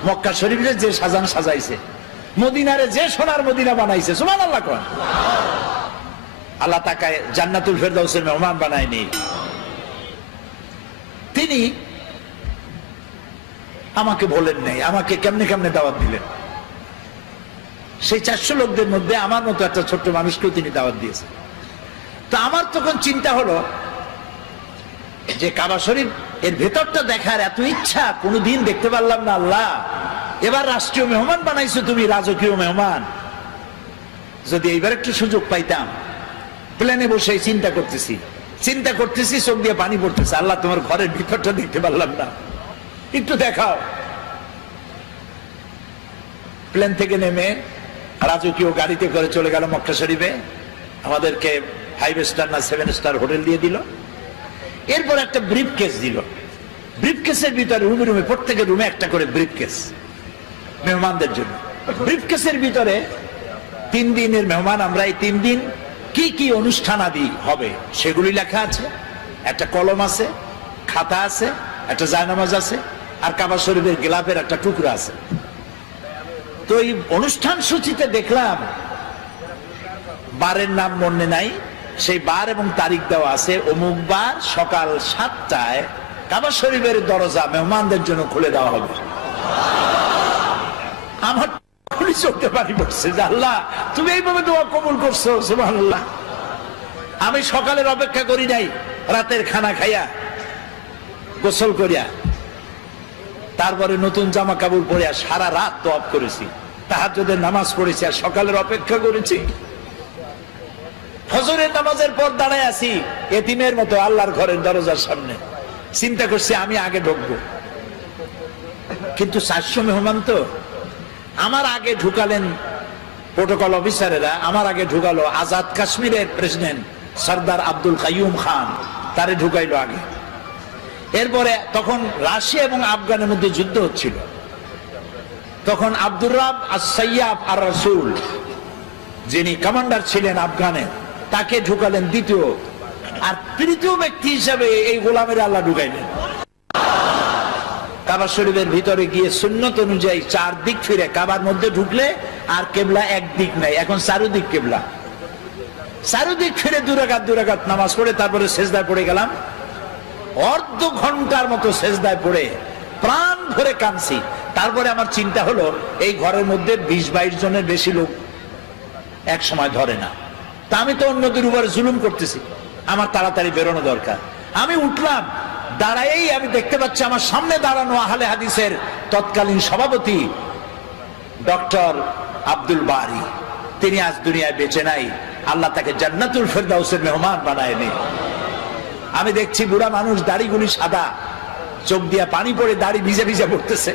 মক্কা শরীফে যে সাজান সাজাইছে, মদিনারে যে সোনার মদিনা বানাইছে, সুবহানাল্লাহ কোন, আল্লাহ তাকায় জান্নাতুল ফিরদাউসের মেহমান বানায়নি। তিনি আমাকে বলেন নাই, আমাকে কেমনে কেমনে দাওয়াত দিলেন। সেই 400 লোকদের মধ্যে আমার মতো একটা ছোট্ট মানুষকেও তিনি দাওয়াত দিয়েছেন। তো আমার তখন চিন্তা হলো যে কাবা শরীফ এর ভেতরটা দেখার এত ইচ্ছা, কোনোদিন দেখতে পারলাম না। আল্লাহ, এবার রাষ্ট্রীয় মেহমান বানাইছো তুমি, রাজকীয় মেহমান, যদি এইবার একটু সুযোগ পাইতাম। প্লেনে বসে চিন্তা করতেছি, চোখ দিয়ে পানি পড়তেছে, আল্লাহ তোমার ঘরের ভিতরটা দেখতে পারলাম না, একটু দেখাও। প্লেন থেকে নেমে রাজকীয় গাড়িতে করে চলে গেল মক্কা শরীফে। আমাদেরকে 5 স্টার না 7 স্টার হোটেল দিয়ে দিল। এরপর একটা ব্রিফ কেস দিল। ব্রিফ কেসের ভিতরে রুমে রুমে প্রত্যেকের রুমে একটা করে ব্রিফ কেস মেহমানদের জন্য। ব্রিফ কেসের ভিতরে 3 দিনের মেহমান আমরা, এই 3 দিন কি কি অনুষ্ঠানাদি হবে সেগুলি লেখা আছে। একটা কলম আছে, খাতা আছে, একটা জায়নামাজ আছে, আর কাবা শরীফের গিলাফের একটা টুকরা আছে। তো এই অনুষ্ঠান সূচিতে দেখলাম বারের নাম মনে নাই, সেই বার এবং তারিখ দেওয়া আছে, অমুক বার সকাল 7টায় কাবা শরীফের দরজা মেহমানদের জন্য খুলে দেওয়া হবে। আমার চলতে পারি বলছে যে আল্লাহ তুমি এইভাবে দোয়া কবুল করছো, সুবহানাল্লাহ। আমি সকালের অপেক্ষা করি নাই, রাতের খানা খাইয়া গোসল করিয়া তারপরে নতুন জামা কাপড় পরিয়া সারা রাত তওয়াফ করেছি, তাহাজ্জুদের নামাজ পড়েছি, আর সকালের অপেক্ষা করেছি। ফজরের নামাজের পর দাঁড়ায় আছি এতিমের মতো আল্লাহর ঘরের দরজার সামনে, চিন্তা করছি আমি আগে ঢুকবো। কিন্তু 400 মেহমান তো, আমার আগে ঢুকালেন প্রোটোকল অফিসারেরা, আমার আগে ঢুকালো আজাদ কাশ্মীরের প্রেসিডেন্ট সরদার আব্দুল কাইয়ুম খান, তারে ঢুকাইলো আগে। এরপরে তখন রাশিয়া এবং আফগানের মধ্যে যুদ্ধ হচ্ছিল, তখন আব্দুর রাব আস-সাইয়াফ আর রাসূল যিনি কমান্ডার ছিলেন আফগানের, তাকে ঢুকালেন দ্বিতীয়, আর তৃতীয় ব্যক্তি হিসাবে এই গোলামের আল্লাহ ঢুকাইলেন। কাবা শরীফের ভিতরে গিয়ে সুন্নত অনুযায়ী 4 দিক ফিরে, কাবার মধ্যে ঢুকলে আর কেবলা এক দিক নাই, এখন চারুদিক কেবলা। চারুদিক ফিরে 2 রাকাত নামাজ পড়ে তারপরে সেজদায় পড়ে গেলাম। অর্ধ ঘন্টার মতো সেজদায় পড়ে প্রাণ ভরে কাঁদছি। তারপরে আমার চিন্তা হলো এই ঘরের মধ্যে 20-22 জনের বেশি লোক এক সময় ধরে না, তা আমি তো অন্যদের উপরে জুলুম করতেছি, আমার তাড়াতাড়ি বেরোনো দরকার। আমি উঠলাম, দাঁড়াই আমি দেখতে পাচ্ছি আমার সামনে দাঁড়ানো আহলে হাদিসের তৎকালীন সভাপতি ডক্টর আব্দুল বারি, তিনি আজ দুনিয়ায় বেঁচে নাই, আল্লাহ তাকে জান্নাতুল ফেরদাউসের মেহমান বানায়নি। আমি দেখছি বুড়া মানুষ, দাড়িগুলি সাদা, চোখ দিয়া পানি পড়ে দাড়ি ভিজে ভিজে পড়তেছে।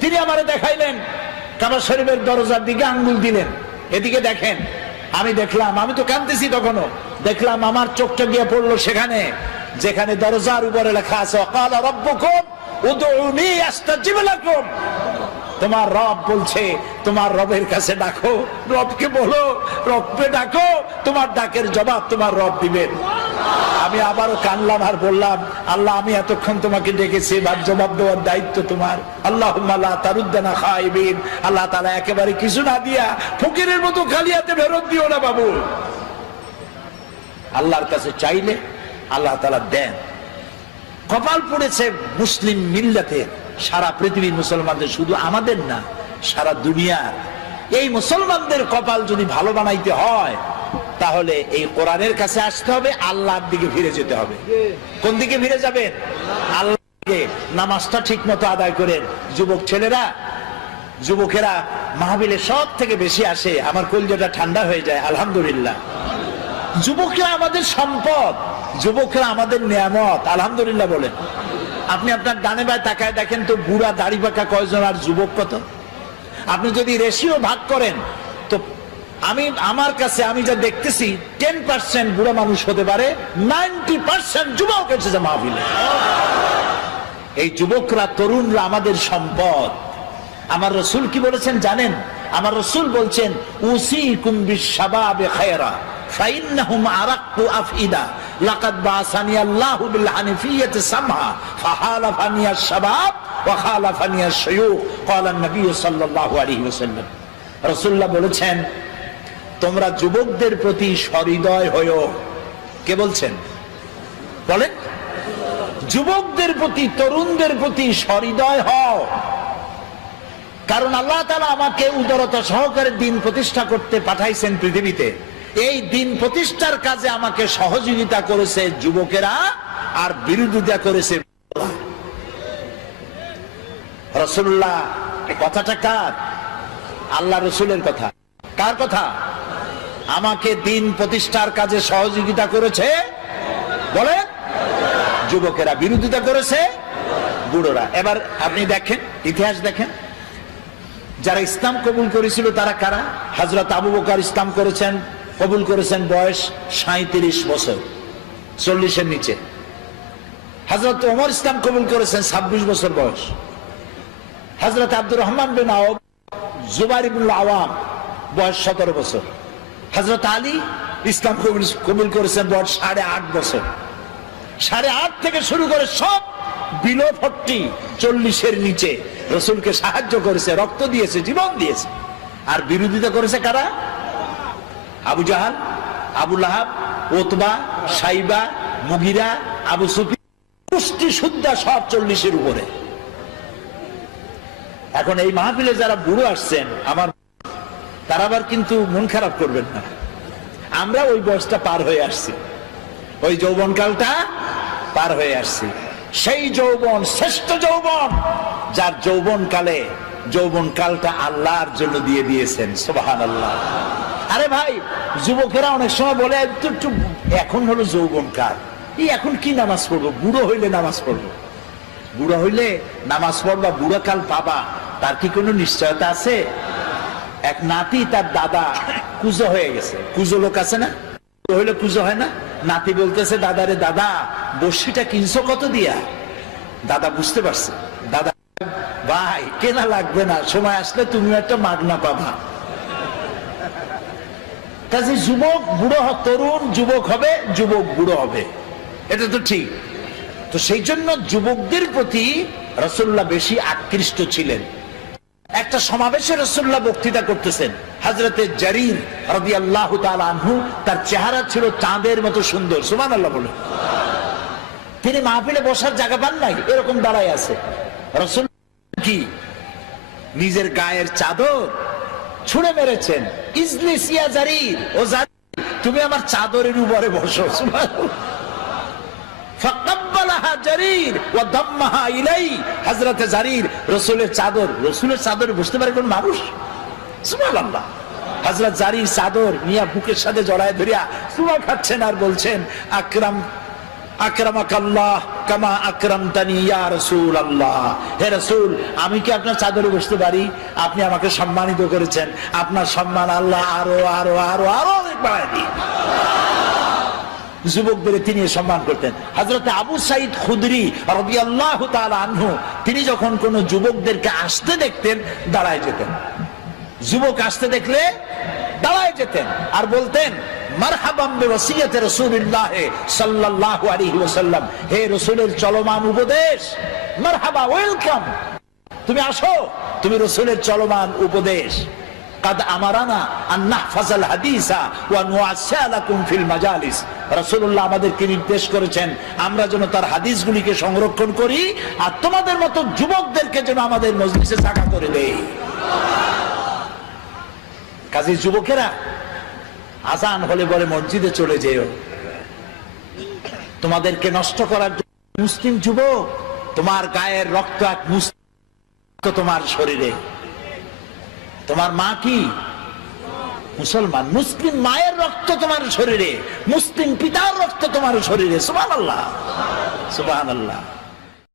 তিনি আমারে দেখাইলেন, কাবা শরীফের দরজার দিকে আঙ্গুল দিলেন, এদিকে দেখেন। আমি দেখলাম, আমি তো কাঁদতেছি তখনও, দেখলাম আমার চোখটা গিয়ে পড়লো সেখানে যেখানে দরজার উপরে লেখা আছে ওয়াকালা রাব্বুকুম উদউনি আস্তাজিব লাকুম। তোমার রব বলছে তোমার রবের কাছে ডাকো, রবকে বলো, রবকে ডাকো, তোমার ডাকের জবাব তোমার রব দিবেন। আমি আবারও কানলাম আর বললাম, আল্লাহ আমি এতক্ষণ তোমাকে ডেকেছি, এবার জবাব দেওয়ার দায়িত্ব তোমার। আল্লাহুম্মা লা তারুদ্দানা খাইবিন, আল্লাহ তাআলা একেবারে কিছু না দিয়া ফকিরের মতো খালি হাতে ফেরত দিও না বাবু। আল্লাহর কাছে চাইলে আল্লাহ তাআলা দেন। কপাল পড়েছে মুসলিম মিল্লাতের, সারা পৃথিবীর মুসলমানদের, শুধু আমাদের না সারা দুনিয়ার। এই মুসলমানদের কপাল যদি ভালো বানাইতে হয় তাহলে এই কোরআনের কাছে আসতে হবে, আল্লাহর দিকে ফিরে যেতে হবে। কোন দিকে ফিরে যাবেন? আল্লাহর দিকে। নামাজটা ঠিক মতো আদায় করেন। যুবক ছেলেরা, যুবকেরা মাহফিলে সব থেকে বেশি আসে, আমার কলিজাটা ঠান্ডা হয়ে যায়। আলহামদুলিল্লাহ, যুবকরা আমাদের সম্পদ, যুবকরা আমাদের নিয়ামত। আলহামদুলিল্লাহ বলেন। আপনি আপনার ডানে বাঁয়ে তাকায় দেখেন তো বুড়া দাড়ি পাকা কয়জন আর যুবক কত। আপনি যদি রেশিও ভাগ করেন তো আমার কাছে আমি যা দেখতেছি 10% বুড়া মানুষ হতে পারে, 90% যুবক এসেছে মাহফিলে। এই যুবকরা, তরুণরা আমাদের সম্পদ। আমার রাসূল কি বলেছেন জানেন? আমার রাসূল বলছেন উসিকুম বিশ-শাবাবে খায়রা ফাইন্নাহুম আরাক্কু আফইদা লাকাদ বাসানি আল্লাহু বিল হানিফিয়্যাতি সামহা ফাহালাফানি আশ-শাবাব ওয়া খালাফানি আশ-শায়ুখ ক্বালা নবী সাল্লাল্লাহু আলাইহি ওয়াসাল্লাম। রাসূলুল্লাহ বলেছেন তোমরা যুবকদের প্রতি সহৃদয় হয়ো। কে বলছেন? বলেন। যুবকদের প্রতি, তরুণদের প্রতি সহৃদয় হও, কারণ আল্লাহ তাআলা আমাকে উদারতা সহকারে দিন প্রতিষ্ঠা করতে পাঠাইছেন পৃথিবীতে। এই দিন প্রতিষ্ঠার কাজে আমাকে সহযোগিতা করেছে যুবকেরা, আর বিরোধিতা করেছে রাসূলুল্লাহ। কথাটা কার? আল্লাহ রাসূলের কথা। কার কথা? আমাকে দিন প্রতিষ্ঠার কাজে সহযোগিতা করেছে বলে যুবকেরা, বিরোধিতা করেছে বুড়োরা। এবার আপনি দেখেন, ইতিহাস দেখেন, যারা ইসলাম কবুল করেছিল তারা কারা? হযরত আবু বকর ইসলাম কবুল করেছেন বয়স 37 বছর, 40-এর নিচে। হযরত ওমর ইসলাম কবুল করেছেন 26 বছর বয়স। হযরত আব্দুর রহমান বিন আওফ, জুবাইর ইবনুল আওয়াম বয়স 17 বছর। হযরত আলী ইসলাম কবুল করেছেন বয়স 8.5 বছর। 8.5 থেকে শুরু করে সব বিলো 40-এর নিচে রসুলকে সাহায্য করেছে, রক্ত দিয়েছে, জীবন দিয়েছে। আর বিরোধিতা করেছে কারা? আবু জাহাল, আবু লাহাব, ওতবা, সাইবা, মুগিরা, আবু সুফিয়ান, পুষ্টি শুদ্ধা সব 40-এর উপরে। এখন এই মাহফিলে যারা বুড়ো আসছেন আমার, তারা আবার কিন্তু মন খারাপ করবেন না। আমরা ওই বয়সটা পার হয়ে আসছি, ওই যৌবনকালটা পার হয়ে আসছি। সেই যৌবন শ্রেষ্ঠ যৌবন, যার যৌবনকালটা আল্লাহর জন্য দিয়ে দিয়েছেন। সুবহানাল্লাহ। আরে ভাই, যুবকেরা অনেক সময় বলে একটু এখন হলো যৌবনকাল, এই এখন কি নামাজ পড়বো? বুড়ো হইলে নামাজ পড়বো। বুড়ো হইলে নামাজ পড়বা, বুড়ো কাল পাবা, তার কি কোনো নিশ্চয়তা আছে? এক নাতি, তার দাদা কুজো হয়ে গেছে। কুজো লোক আছে না, হইলে কুজো হয় না? নাতি বলতেছে দাদারে, দাদা বর্ষিটা কিনছো কত দিয়া? দাদা বুঝতে পারছে, দাদা ভাই কেনা লাগবে না, সময় আসলে তুমি একটা মাগনা পাবা। কাজে যুবক বুড়ো, তরুণ যুবক হবে, যুবক বুড়ো হবে, এটা তো ঠিক। তো সেই জন্য যুবকদের প্রতি রাসূলুল্লাহ বেশি আকৃষ্ট ছিলেন। একটা সমাবেশে রাসূলুল্লাহ বক্তৃতা করতেছেন, হযরতে জারীর রাদিয়াল্লাহু তাআলা আনহু, তার চেহারা ছিল চাঁদের মতো সুন্দর। সুবহানাল্লাহ বলে। তিনি মাহফিলে বসার জায়গা পান নাই, এরকম দাঁড়ায় আছে। রাসূল কি নিজের গায়ের চাদর ছুঁড়ে মেরেছেন, ইজলিস ইয়া জারীর, ও জারীর তুমি আমার চাদরের উপরে বসো। সুবহানাল্লাহ। ফাকাব্বালাহা জারীর ওয়া দাম্মাহা ইলাই। হযরতে জারীর রাসূলের চাদরে বসতে পারে কোন মানুষ? সুবহানাল্লাহ। হযরত জারীর চাদর মিয়া বুকের সাথে জড়ায় ধরিয়া চুমা খাচ্ছেন আর বলছেন, আকরামাকাল্লাহ কামা আকরামতানি ইয়া রাসূলুল্লাহ। হে রাসূল, আমি কি আপনার চাদরে বসতে পারি? আপনি আমাকে সম্মানিত করেছেন, আপনার সম্মান আল্লাহ আরো আরো আরো আরো অনেক বাড়ায় দিন। যুবকদের তিনি সম্মান করতেন। হযরত আবু সাঈদ খুদরি রাদিয়াল্লাহু তাআলা আনহু, তিনি যখন কোন যুবকদেরকে আসতে দেখতেন দাঁড়ায় যেতেন। যুবক আসতে দেখলে দাঁড়ায় যেতেন আর বলতেন, মারহাবাম বিওয়াসিয়াতি রাসূলিল্লাহ সাল্লাল্লাহু আলাইহি ওয়াসাল্লাম। হে রাসূলের চলমান উপদেশ, মারহাবা, ওয়েলকাম, তুমি আসো, তুমি রাসূলের চলমান উপদেশ। কাদ আমারানা আন নাহফাজাল হাদিসা ওয়া নুআসালাকুম ফিল মাজালিস। রাসূলুল্লাহ আমাদেরকে নির্দেশ করেছেন আমরা যেন তার হাদিসগুলিকে সংরক্ষণ করি, আর তোমাদের মতো যুবকদেরকে যেন আমাদের মজলিসে জায়গা করে দেই। কাজী যুবকেরা, আজান হলে বলে মসজিদে চলে যেও। তোমাদেরকে নষ্ট করার জন্য মুসলিম যুবক, তোমার গায়ের রক্ত এক মুসলিম তোমার শরীরে। তোমার মা কি মুসলমান, মুসলিম মায়ের রক্ত তোমার শরীরে, মুসলিম পিতার রক্ত তোমার শরীরে। সুবহানাল্লাহ, সুবহানাল্লাহ।